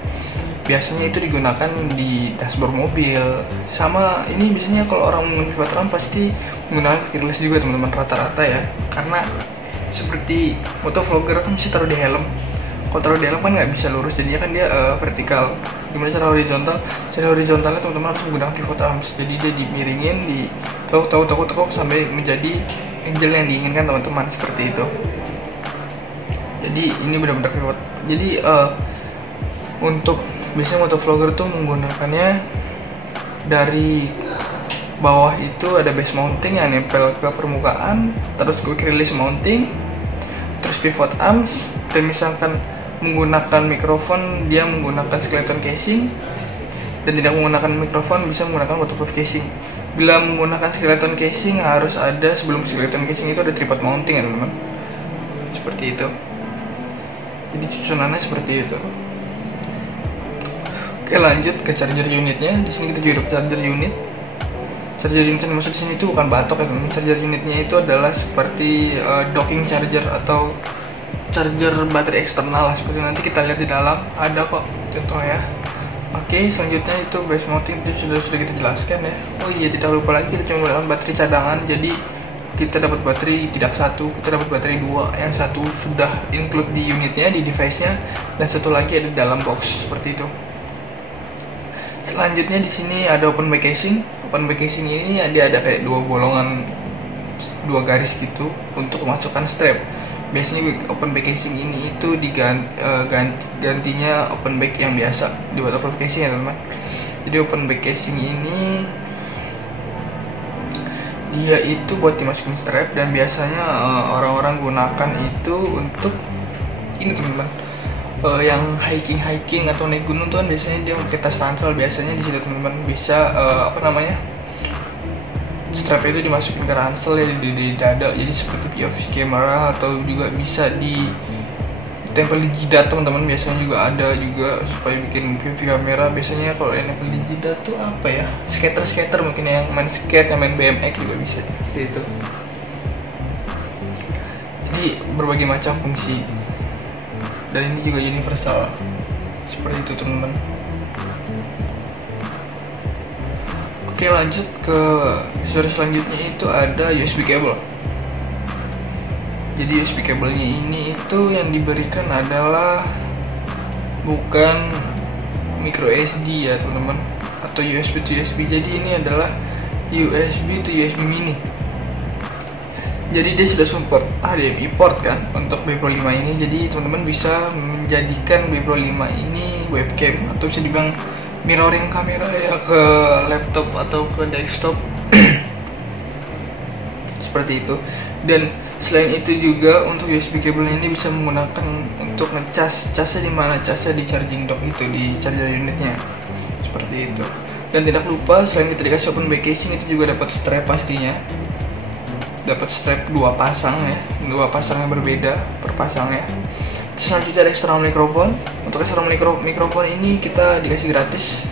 Biasanya itu digunakan di dashboard mobil. Sama ini biasanya kalau orang menggunakan pivot arm pasti menggunakan quick release juga teman-teman, rata-rata ya. Karena seperti motovlogger kan bisa taruh di helm. Kalau taruh di helm kan nggak bisa lurus, jadinya kan dia vertikal. Gimana cara horizontal? Cara horizontalnya teman-teman harus menggunakan pivot arms. Jadi dia dimiringin, ditekuk sampai menjadi angle yang diinginkan teman-teman, seperti itu. Jadi ini benar-benar pivot. Jadi untuk biasanya motovlogger tuh menggunakannya dari bawah itu ada base mounting yang nempel ke permukaan, terus quick release mounting, terus pivot arms. Dan misalkan menggunakan mikrofon, dia menggunakan skeleton casing, dan tidak menggunakan mikrofon bisa menggunakan waterproof casing. Bila menggunakan skeleton casing harus ada, sebelum skeleton casing itu ada tripod mounting ya teman-teman, seperti itu. Jadi susunannya seperti itu. Oke, lanjut ke charger unitnya. Di sini kita juga ada charger unit. Charger unit yang masuk di sini itu bukan batok ya teman. Charger unitnya itu adalah seperti docking charger atau charger baterai eksternal lah. Seperti nanti kita lihat di dalam ada kok contoh ya. Oke, selanjutnya itu base mounting itu sudah kita jelaskan ya. Oh iya, tidak lupa lagi kita cuma menggunakan baterai cadangan. Jadi kita dapat baterai tidak satu, kita dapat baterai dua. Yang satu sudah include di unitnya, di device-nya, dan satu lagi ada di dalam box seperti itu. Selanjutnya di sini ada open back casing. Open back casing ini dia ada kayak dua bolongan, dua garis gitu untuk memasukkan strap. Biasanya open back casing ini itu gantinya open back yang biasa di waterproof casing ya teman-teman. Jadi open back casing ini dia itu buat dimasukin strap, dan biasanya orang-orang gunakan itu untuk ini teman-teman. Yang hiking atau naik gunung tuh kan biasanya dia pakai tas ransel, biasanya di situ teman-teman bisa strap itu dimasukin ke ransel ya di dada, jadi seperti POV camera, atau juga bisa ditempel di jidat teman-teman. Biasanya juga ada juga supaya bikin POV kamera. Biasanya kalau yang nempel di jidat tuh apa ya, skater mungkin yang main skate, yang main BMX juga bisa seperti itu. Jadi berbagai macam fungsi, dan ini juga universal seperti itu teman-teman. Oke, lanjut ke aksesoris selanjutnya itu ada USB cable. Jadi USB kabelnya ini itu yang diberikan adalah bukan micro SD ya teman-teman, atau USB to USB. Jadi ini adalah USB to USB mini. Jadi dia sudah support HDMI port kan untuk B Pro 5 ini. Jadi teman-teman bisa menjadikan B Pro 5 ini webcam, atau bisa dibilang mirroring kamera ya ke laptop atau ke desktop seperti itu. Dan selain itu juga untuk USB cable ini bisa menggunakan untuk ngecasnya di mana, casnya di charging dock itu, di charger unitnya seperti itu. Dan tidak lupa selain kita dikasih open back casing, itu juga dapat strap pastinya. Dapat strap dua pasang ya, dua pasang yang berbeda per pasangnya. Selanjutnya ada eksternal mikrofon. Untuk eksternal mikrofon ini kita dikasih gratis,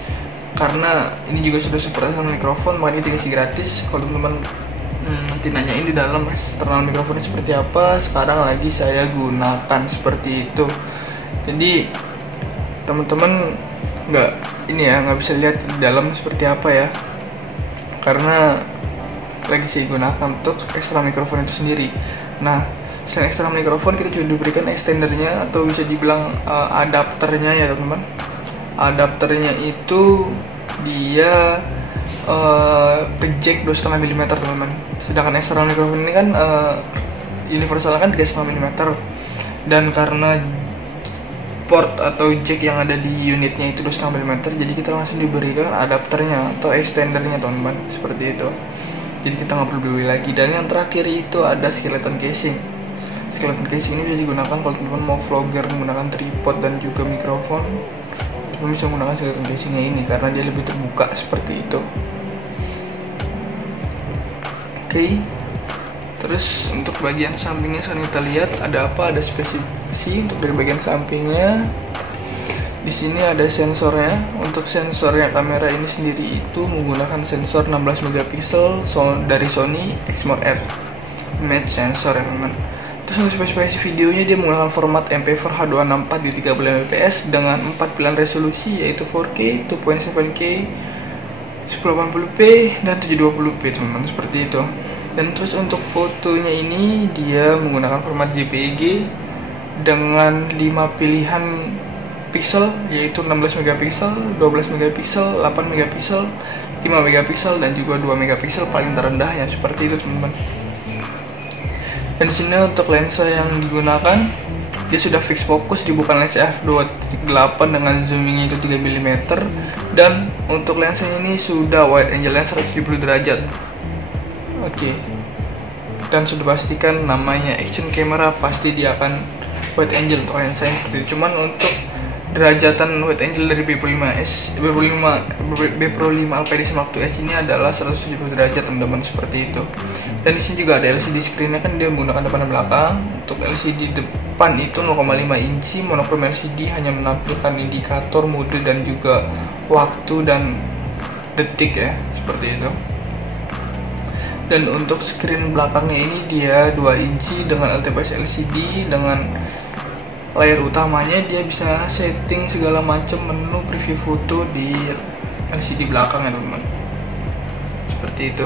karena ini juga sudah support eksternal mikrofon, makanya dikasih gratis. Kalau teman-teman nanti nanyain di dalam eksternal mikrofonnya seperti apa, sekarang lagi saya gunakan seperti itu. Jadi teman-teman nggak bisa lihat di dalam seperti apa ya, karena lagi saya gunakan untuk eksternal mikrofon itu sendiri. Nah, selain eksternal mikrofon kita juga diberikan extendernya, atau bisa dibilang adapternya ya teman-teman. Adapternya itu dia ke jack 2,5 mm teman-teman. Sedangkan eksternal mikrofon ini kan universal kan 3,5 mm, dan karena port atau jack yang ada di unitnya itu 2,5 mm, jadi kita langsung diberikan adapternya atau extendernya teman-teman, seperti itu. Jadi kita nggak perlu beli lagi. Dan yang terakhir itu ada skeleton casing. Skeleton casing ini bisa digunakan kalau teman-teman mau vlogger menggunakan tripod dan juga mikrofon. Teman bisa menggunakan skeleton casingnya ini karena dia lebih terbuka seperti itu. Oke. Terus untuk bagian sampingnya sekarang kita lihat ada apa? Ada spesifikasi untuk dari bagian sampingnya. Di sini ada sensornya. Untuk sensornya kamera ini sendiri itu menggunakan sensor 16 megapiksel dari Sony Exmor R Image Sensor ya teman-teman. Terus untuk spesifikasi videonya dia menggunakan format MP4 H264 di 30 fps dengan 4 pilihan resolusi, yaitu 4K, 2.7K, 1080p dan 720p teman-teman, seperti itu. Dan terus untuk fotonya ini dia menggunakan format JPEG dengan 5 pilihan pixel, yaitu 16 megapiksel, 12 megapiksel, 8 megapiksel, 5 megapiksel dan juga 2 megapiksel paling terendahnya, seperti itu teman-teman. Dan di sini untuk lensa yang digunakan dia sudah fix fokus di bukan lensa f2.8 dengan zoomingnya itu 3 mm, dan untuk lensanya ini sudah wide angle lens 170 derajat. Oke. Dan sudah pastikan namanya action camera, pasti dia akan wide angle untuk lensanya seperti itu. Cuman untuk derajatan wide angle dari B Pro 5 Alpha Edison Mark II S ini adalah 170 derajat teman-teman, seperti itu. Dan di sini juga ada LCD screen-nya, kan dia menggunakan depan dan belakang. Untuk LCD depan itu 0,5 inci monokrom LCD, hanya menampilkan indikator mode dan juga waktu dan detik ya, seperti itu. Dan untuk screen belakangnya ini dia 2 inci dengan LTPS LCD. Dengan layar utamanya dia bisa setting segala macam menu preview foto di LCD belakang ya teman-teman, seperti itu.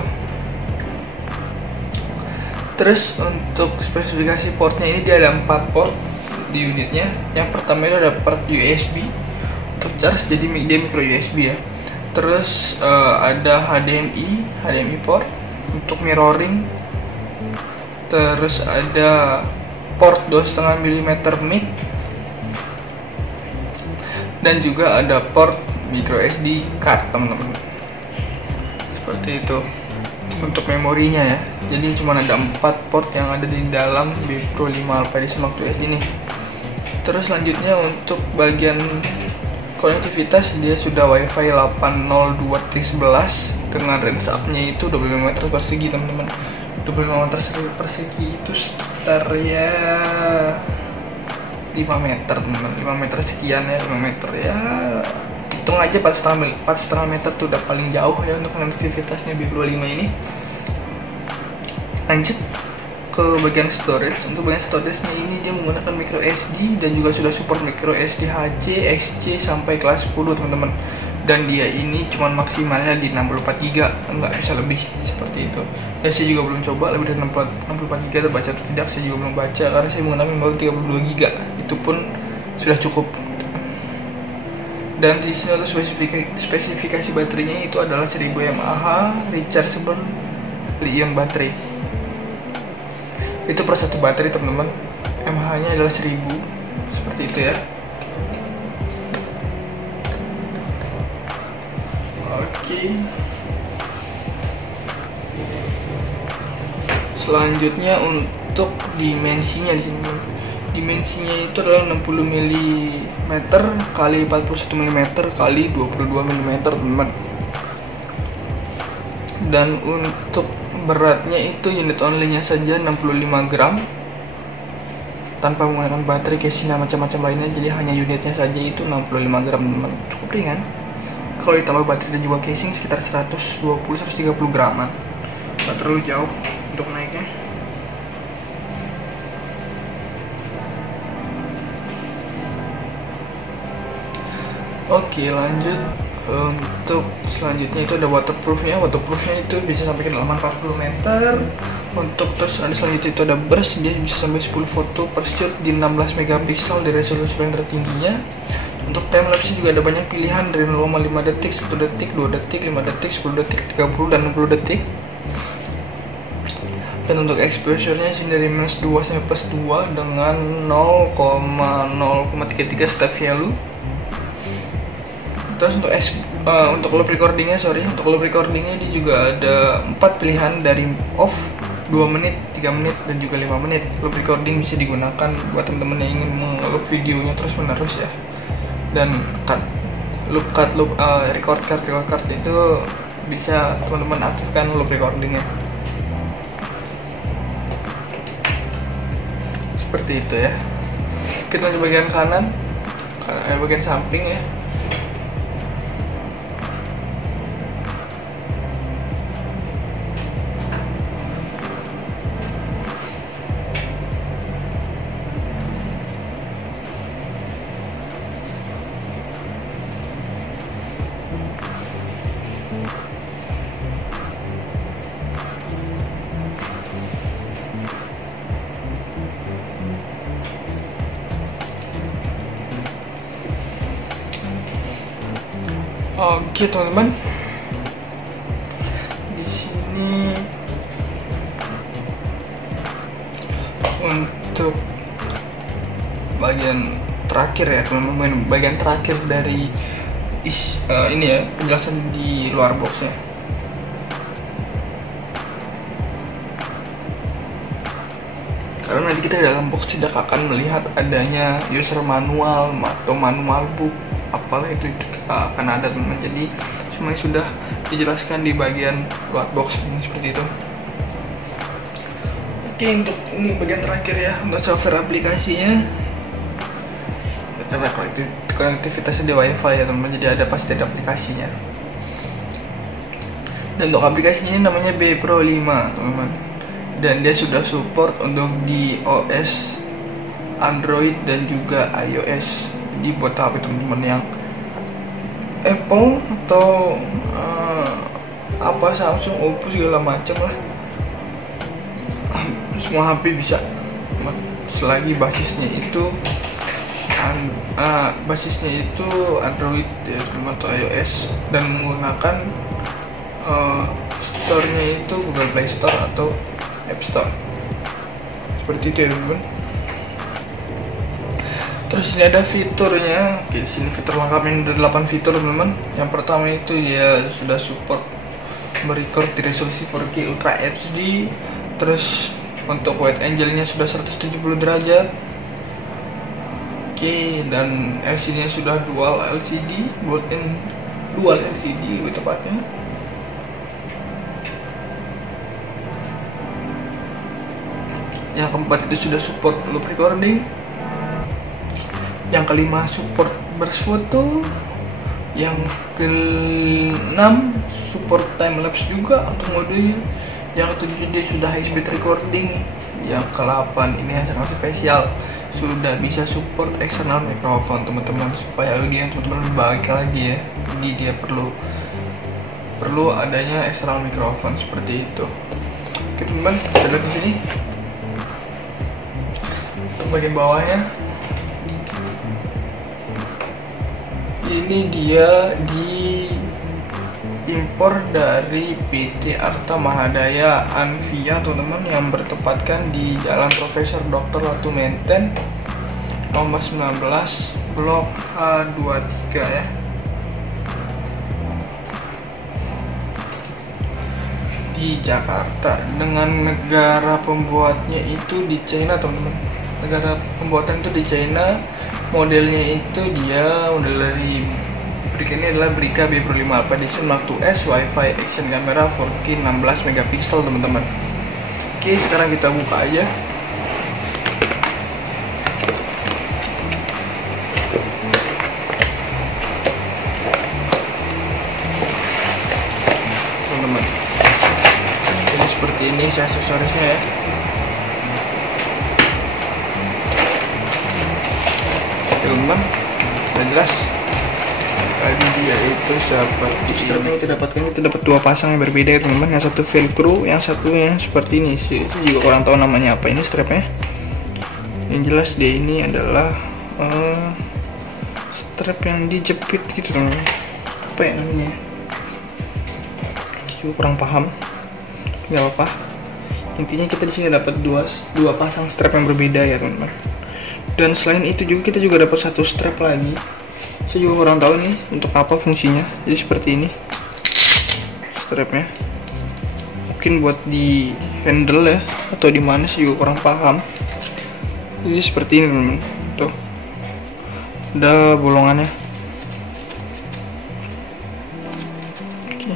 Terus untuk spesifikasi portnya ini dia ada 4 port di unitnya. Yang pertama itu ada port USB untuk charge, jadi dia micro USB ya. Terus ada HDMI port untuk mirroring. Terus ada port 2,5 mm mic, dan juga ada port micro SD card teman-teman, seperti itu. Untuk memorinya ya, jadi cuma ada 4 port yang ada di dalam B Pro 5 Alpha Edison Mark II S ini. Terus selanjutnya untuk bagian konektivitas, dia sudah WiFi 802.11 dengan range up-nya itu 25 meter persegi teman-teman. 25 meter persegi itu sekitar ya 5 meter teman-teman, 5 meter sekian ya, 5 meter ya, hitung aja 4,5 meter tuh udah paling jauh ya untuk konektivitasnya B Pro 5 ini. Lanjut ke bagian storage. Untuk bagian storage-nya ini dia menggunakan micro SD dan juga sudah support micro SD HC, XC sampai kelas 10 teman-teman. Dan dia ini cuma maksimalnya di 64 GB, nggak bisa lebih, seperti itu. Dan saya juga belum coba lebih dari 64 GB terbaca atau tidak, saya juga belum baca karena saya menggunakan memori 32 GB, itu pun sudah cukup. Dan di sini untuk spesifikasi baterainya itu adalah 1000 mAh rechargeable lithium baterai. Itu per satu baterai teman-teman. mAh-nya adalah 1000, seperti itu ya. Oke. Selanjutnya untuk dimensinya di sini. Dimensinya itu adalah 60 mm kali 41 mm kali 22 mm teman-teman. Dan untuk beratnya itu unit only-nya saja 65 gram tanpa menggunakan baterai, casing dan macam-macam lainnya. Jadi hanya unitnya saja itu 65 gram teman-teman, cukup ringan. Kalau ditambah baterai dan juga casing sekitar 120-130 graman, nggak terlalu jauh untuk naiknya. Oke, lanjut. Untuk selanjutnya itu ada waterproofnya. Waterproofnya itu bisa sampai kedalaman 40 meter. Untuk terus ada selanjutnya itu ada burst, dia bisa sampai 10 foto per shoot di 16 megapiksel di resolusi yang tertingginya. Untuk timelapse juga ada banyak pilihan dari 0,5 detik, 1 detik, 2 detik, 5 detik, 10 detik, 30 dan 60 detik. Dan untuk exposure-nya sini dari -2 sampai +2 dengan 0,033 step value. Terus untuk loop recordingnya, untuk loop recordingnya dia juga ada 4 pilihan dari off, 2 menit, 3 menit, dan juga 5 menit. Loop recording bisa digunakan buat teman-teman yang ingin nge-loop videonya terus menerus ya. Dan record card itu bisa teman-teman aktifkan loop recordingnya, seperti itu ya. Kita di bagian kanan, bagian samping ya. Oke teman-teman, di sini untuk bagian terakhir ya teman-teman, bagian terakhir dari ini ya, penjelasan di luar boxnya. Karena nanti kita dalam box tidak akan melihat adanya user manual atau manual book, apalah itu akan ada teman-teman. Jadi semuanya sudah dijelaskan di bagian luar box ini seperti itu. Oke, untuk ini bagian terakhir ya, untuk software aplikasinya. Karena konektivitasnya di WiFi ya teman-teman, jadi ada pasti ada aplikasinya. Dan untuk aplikasinya ini namanya B Pro 5 teman-teman. Dan dia sudah support untuk di OS Android dan juga iOS. Jadi buat HP teman-teman yang Apple atau apa Samsung, Oppo segala macam lah, semua HP bisa, selagi basisnya itu Android ya, atau iOS, dan menggunakan store-nya itu Google Play Store atau App Store. Seperti itu ya teman-teman. Terus ini ada fiturnya. Oke, di sini fitur lengkapnya ada 8 fitur teman-teman. Yang pertama itu ya sudah support merecord di resolusi 4K Ultra HD. Terus untuk wide angle-nya sudah 170 derajat. Oke, dan LCD-nya sudah dual LCD, buatin dual LCD lebih tepatnya. Yang keempat itu sudah support loop recording. Yang kelima support burst photo. Yang keenam support time lapse juga untuk modenya. Yang ketujuh dia sudah high speed recording. Yang ke-8 ini yang sangat spesial, sudah bisa support external microphone teman-teman, supaya audio teman-teman lebih baik lagi ya. Jadi dia perlu adanya external microphone seperti itu. Oke teman-teman, kita lihat di sini. Bagian bawahnya ini dia diimpor dari PT Arta Mahadaya Anvia teman-teman, yang bertempatkan di Jalan Profesor Dr. Latu Menten nomor 19 Blok A23 ya. Di Jakarta, dengan negara pembuatnya itu di China teman-teman. Negara pembuatan itu di China. Modelnya itu dia model dari berikutnya adalah Brica B Pro 5 Alpha Edition Mark 2S, Wi-Fi action camera 4K 16 megapiksel teman-teman. Oke, sekarang kita buka aja. Teman-teman, ini seperti ini aksesorisnya ya. Teman-teman, udah jelas. Tadi dia itu seperti strap yang kita dapatkan, kita dapat dua pasang yang berbeda ya teman-teman. Yang satu velcro, yang satunya seperti ini sih. Itu juga kurang tahu namanya apa ini strapnya. Yang jelas dia ini adalah strap yang dijepit gitu teman-teman. Apa ya namanya? Juga kurang paham. Nggak apa-apa. Intinya kita di sini dapat dua pasang strap yang berbeda ya teman-teman. Dan selain itu juga kita juga dapat satu strap lagi. Saya juga kurang tahu nih untuk apa fungsinya. Jadi seperti ini strapnya. Mungkin buat di handle ya, atau di mana sih juga kurang paham. Jadi seperti ini teman-teman. Tuh, ada bolongannya. Oke.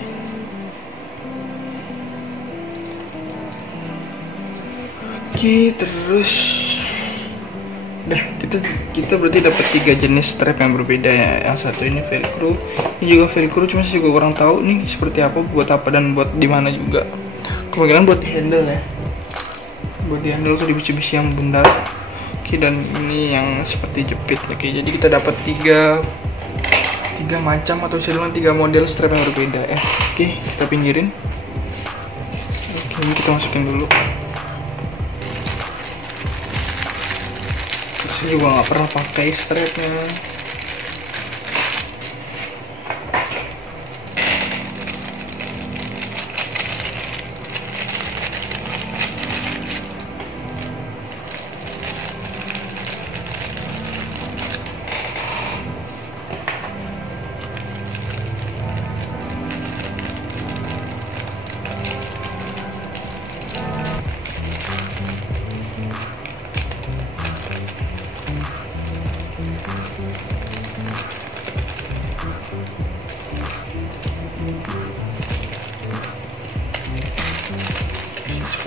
Oke, terus udah, kita berarti dapat 3 jenis strap yang berbeda ya. Yang satu ini velcro, ini juga velcro, cuma saya juga kurang tahu nih seperti apa, buat apa dan buat di mana juga. Kemungkinan buat di handle ya, buat di handle tuh di bisi-bisi yang bundar. Oke, dan ini yang seperti jepit. Oke, jadi kita dapat tiga macam atau siluman 3 model strap yang berbeda ya. Oke, kita pinggirin. Oke, ini kita masukin dulu. Saya juga nggak pernah pakai strapnya.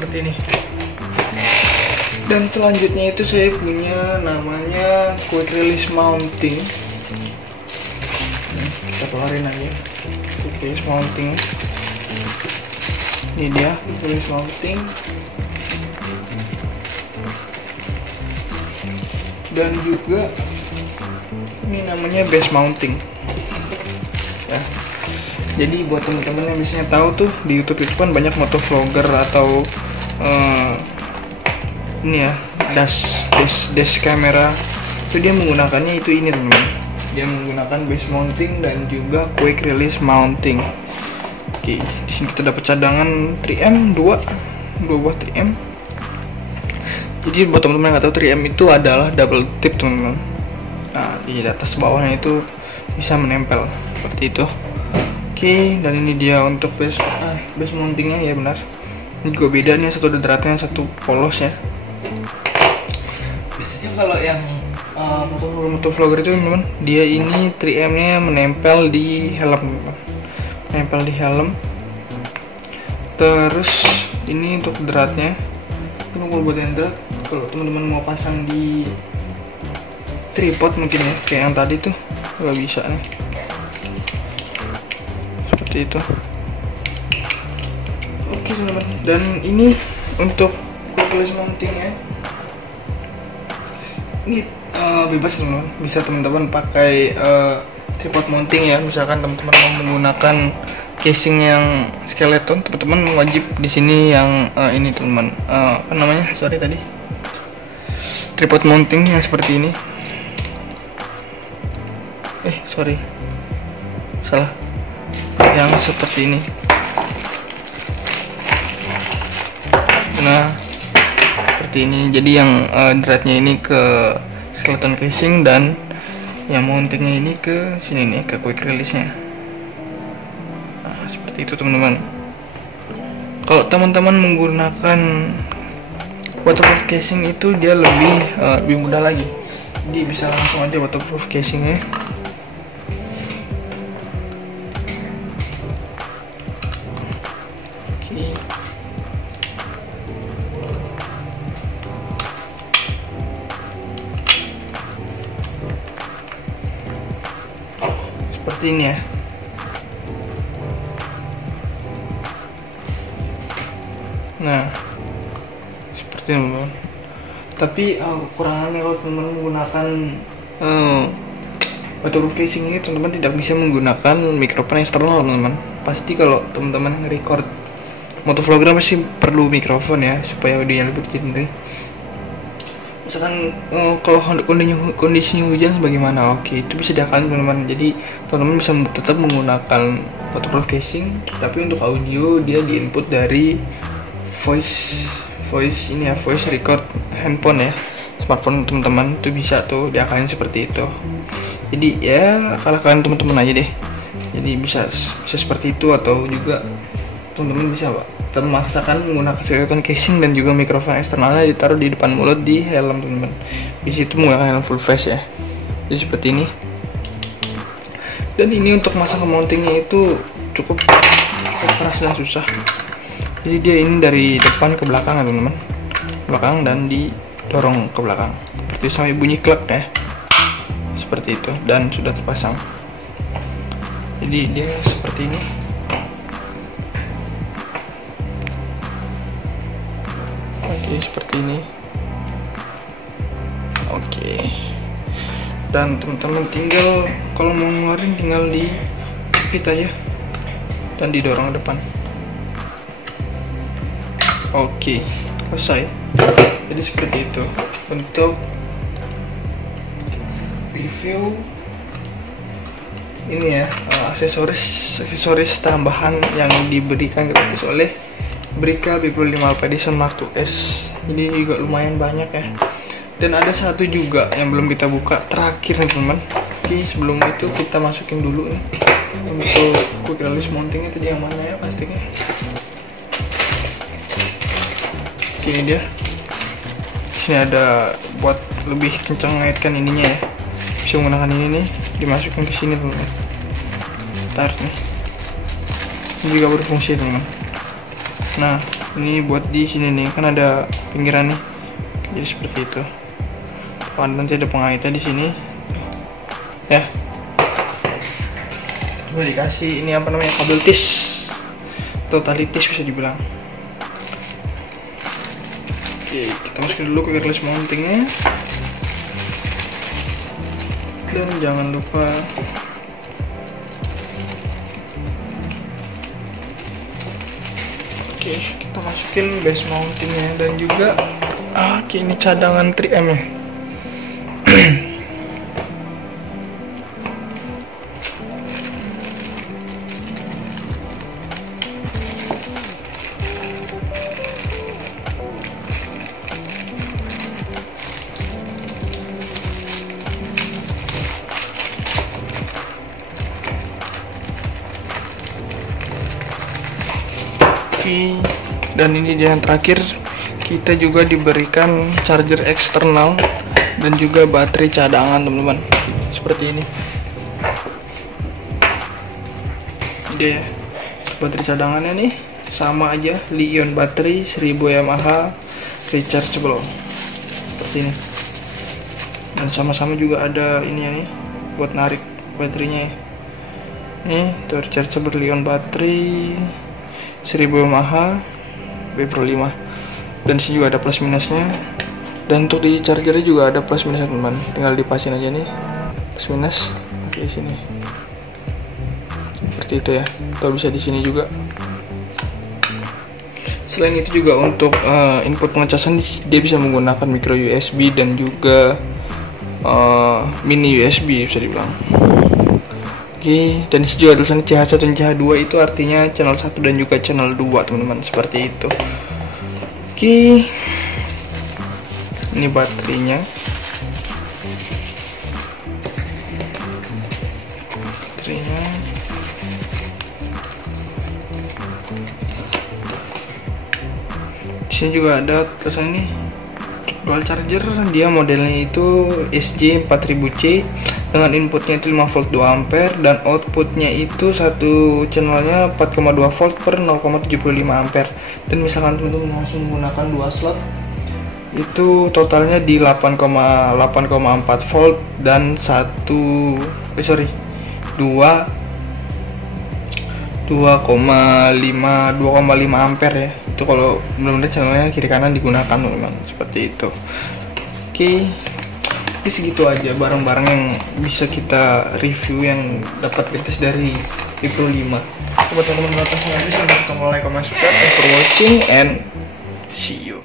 seperti ini. Dan selanjutnya itu saya punya namanya quick release mounting. Kita keluarin aja quick release mounting. Ini dia quick release mounting. Dan juga ini namanya base mounting ya. Jadi buat teman-teman yang biasanya tahu tuh di YouTube itu kan banyak motovlogger atau ini ya dash kamera itu dia menggunakannya itu ini teman-teman. Dia menggunakan base mounting dan juga quick release mounting. Oke, di sini kita dapat cadangan 3M 2 buah 3M. Jadi buat teman-teman yang nggak tahu 3M itu adalah double tip teman-teman. Nah, di atas bawahnya itu bisa menempel seperti itu. Oke, dan ini dia untuk base mountingnya ya benar. Ini juga beda nih, satu ada dratnya, satu polos ya. Biasanya kalau yang motovlogger itu teman-teman, dia ini 3M-nya menempel di helm, menempel di helm. Terus ini untuk dratnya, ini buat drat. Kalau teman-teman mau pasang di tripod mungkin ya, kayak yang tadi tuh nggak bisa nih, seperti itu. Oke teman-teman, dan ini untuk quick release mounting ya, ini bebas teman-teman, bisa teman-teman pakai tripod mounting ya. Misalkan teman-teman mau menggunakan casing yang skeleton, teman-teman wajib di sini yang ini teman-teman, apa namanya, sorry tadi, tripod mounting yang seperti ini. Sorry, salah, yang seperti ini. Nah, seperti ini. Jadi yang dratnya ini ke skeleton casing dan yang mountingnya ini ke sini nih, ke quick release nya. Nah, seperti itu teman-teman. Kalau teman-teman menggunakan waterproof casing itu dia lebih mudah lagi. Jadi bisa langsung aja waterproof casingnya. Seperti ini ya. Nah, seperti ini teman-teman. Tapi kekurangannya kalau teman-teman menggunakan waterproof casing ini, teman-teman tidak bisa menggunakan mikrofon eksternal teman-teman. Pasti kalau teman-teman nge-record motovlogger pasti perlu mikrofon ya, supaya audionya lebih jernih. Misalkan kalau kondisi hujan bagaimana? Oke, itu bisa diakalin teman-teman. Jadi teman-teman bisa tetap menggunakan waterproof casing, tapi untuk audio dia diinput dari voice ini ya, voice record handphone ya, smartphone teman-teman. Itu bisa tuh diakalin seperti itu. Jadi ya kalahkan teman-teman aja deh. Jadi bisa seperti itu, atau juga teman-teman bisa memaksakan menggunakan skeleton casing dan juga mikrofon eksternalnya ditaruh di depan mulut di helm teman-teman. Di situ menggunakan helm full face ya. Jadi seperti ini. Dan ini untuk masang ke mountingnya itu cukup keras dan susah. Jadi dia ini dari depan ke belakang ya teman-teman, belakang dan didorong ke belakang. Seperti sampai bunyi klek ya. Seperti itu, dan sudah terpasang. Jadi dia seperti ini. Oke, seperti ini. Oke. Dan teman-teman tinggal kalau mau ngeluarin tinggal di kita ya, dan didorong ke depan. Oke, selesai. Jadi seperti itu untuk review ini ya, aksesoris tambahan yang diberikan gratis oleh Brica B25 Alpha Edition Mark IIs. Ini juga lumayan banyak ya. Dan ada satu juga yang belum kita buka, terakhir nih teman-teman. Oke, sebelum itu kita masukin dulu nih untuk quick release mountingnya tadi yang mana ya pastinya. Oke, ini dia. Sini ada buat lebih kencang ngaitkan ininya ya. Bisa menggunakan ini nih, dimasukin ke sini teman-teman. Tarik nih. Ini juga berfungsi teman-teman. Nah, Ini buat di sini nih, kan ada pinggirannya, jadi seperti itu. Nanti ada pengaitnya di sini, ya. Coba dikasih ini apa namanya, kabel tis, totalitis bisa dibilang. Oke, kita masukin dulu ke wireless mountingnya, dan jangan lupa kita masukin base mountingnya, dan juga ini cadangan 3M ya. Dan ini yang terakhir, kita juga diberikan charger eksternal dan juga baterai cadangan, teman-teman, seperti ini. Dia baterai cadangannya nih sama aja, Li-ion baterai 1000 mAh rechargeable seperti ini, dan sama-sama juga ada ini ya nih buat narik baterainya ya. Nih tuh rechargeable Li-ion baterai 1000 mAh Pro 5, dan sini juga ada plus minusnya. Dan untuk di chargernya juga ada plus minusnya, teman-teman, tinggal dipasin aja nih plus minus di sini seperti itu ya, atau bisa di sini juga. Selain itu juga untuk input pengecasan, dia bisa menggunakan micro USB dan juga mini USB bisa dibilang. Dan disitu juga tulisannya CH1 dan CH2, itu artinya channel 1 dan juga channel 2, teman-teman, seperti itu. Ini baterainya. Di sini juga ada tulisan ini dual charger, dia modelnya itu SJ4000C dengan inputnya itu 5 volt 2 ampere dan outputnya itu satu channelnya 4,2 volt per 0,75 ampere. Dan misalkan teman-teman langsung menggunakan dua slot, itu totalnya di 8,4 volt dan 2,5 ampere ya. Itu kalau benar-benar channelnya kiri kanan digunakan, teman-teman, seperti itu. Jadi segitu aja barang-barang yang bisa kita review yang dapat gratis dari Pro 5. Buat teman-teman yang nonton sampai habis, jangan lupa like, comment, subscribe. Thanks for watching and see you.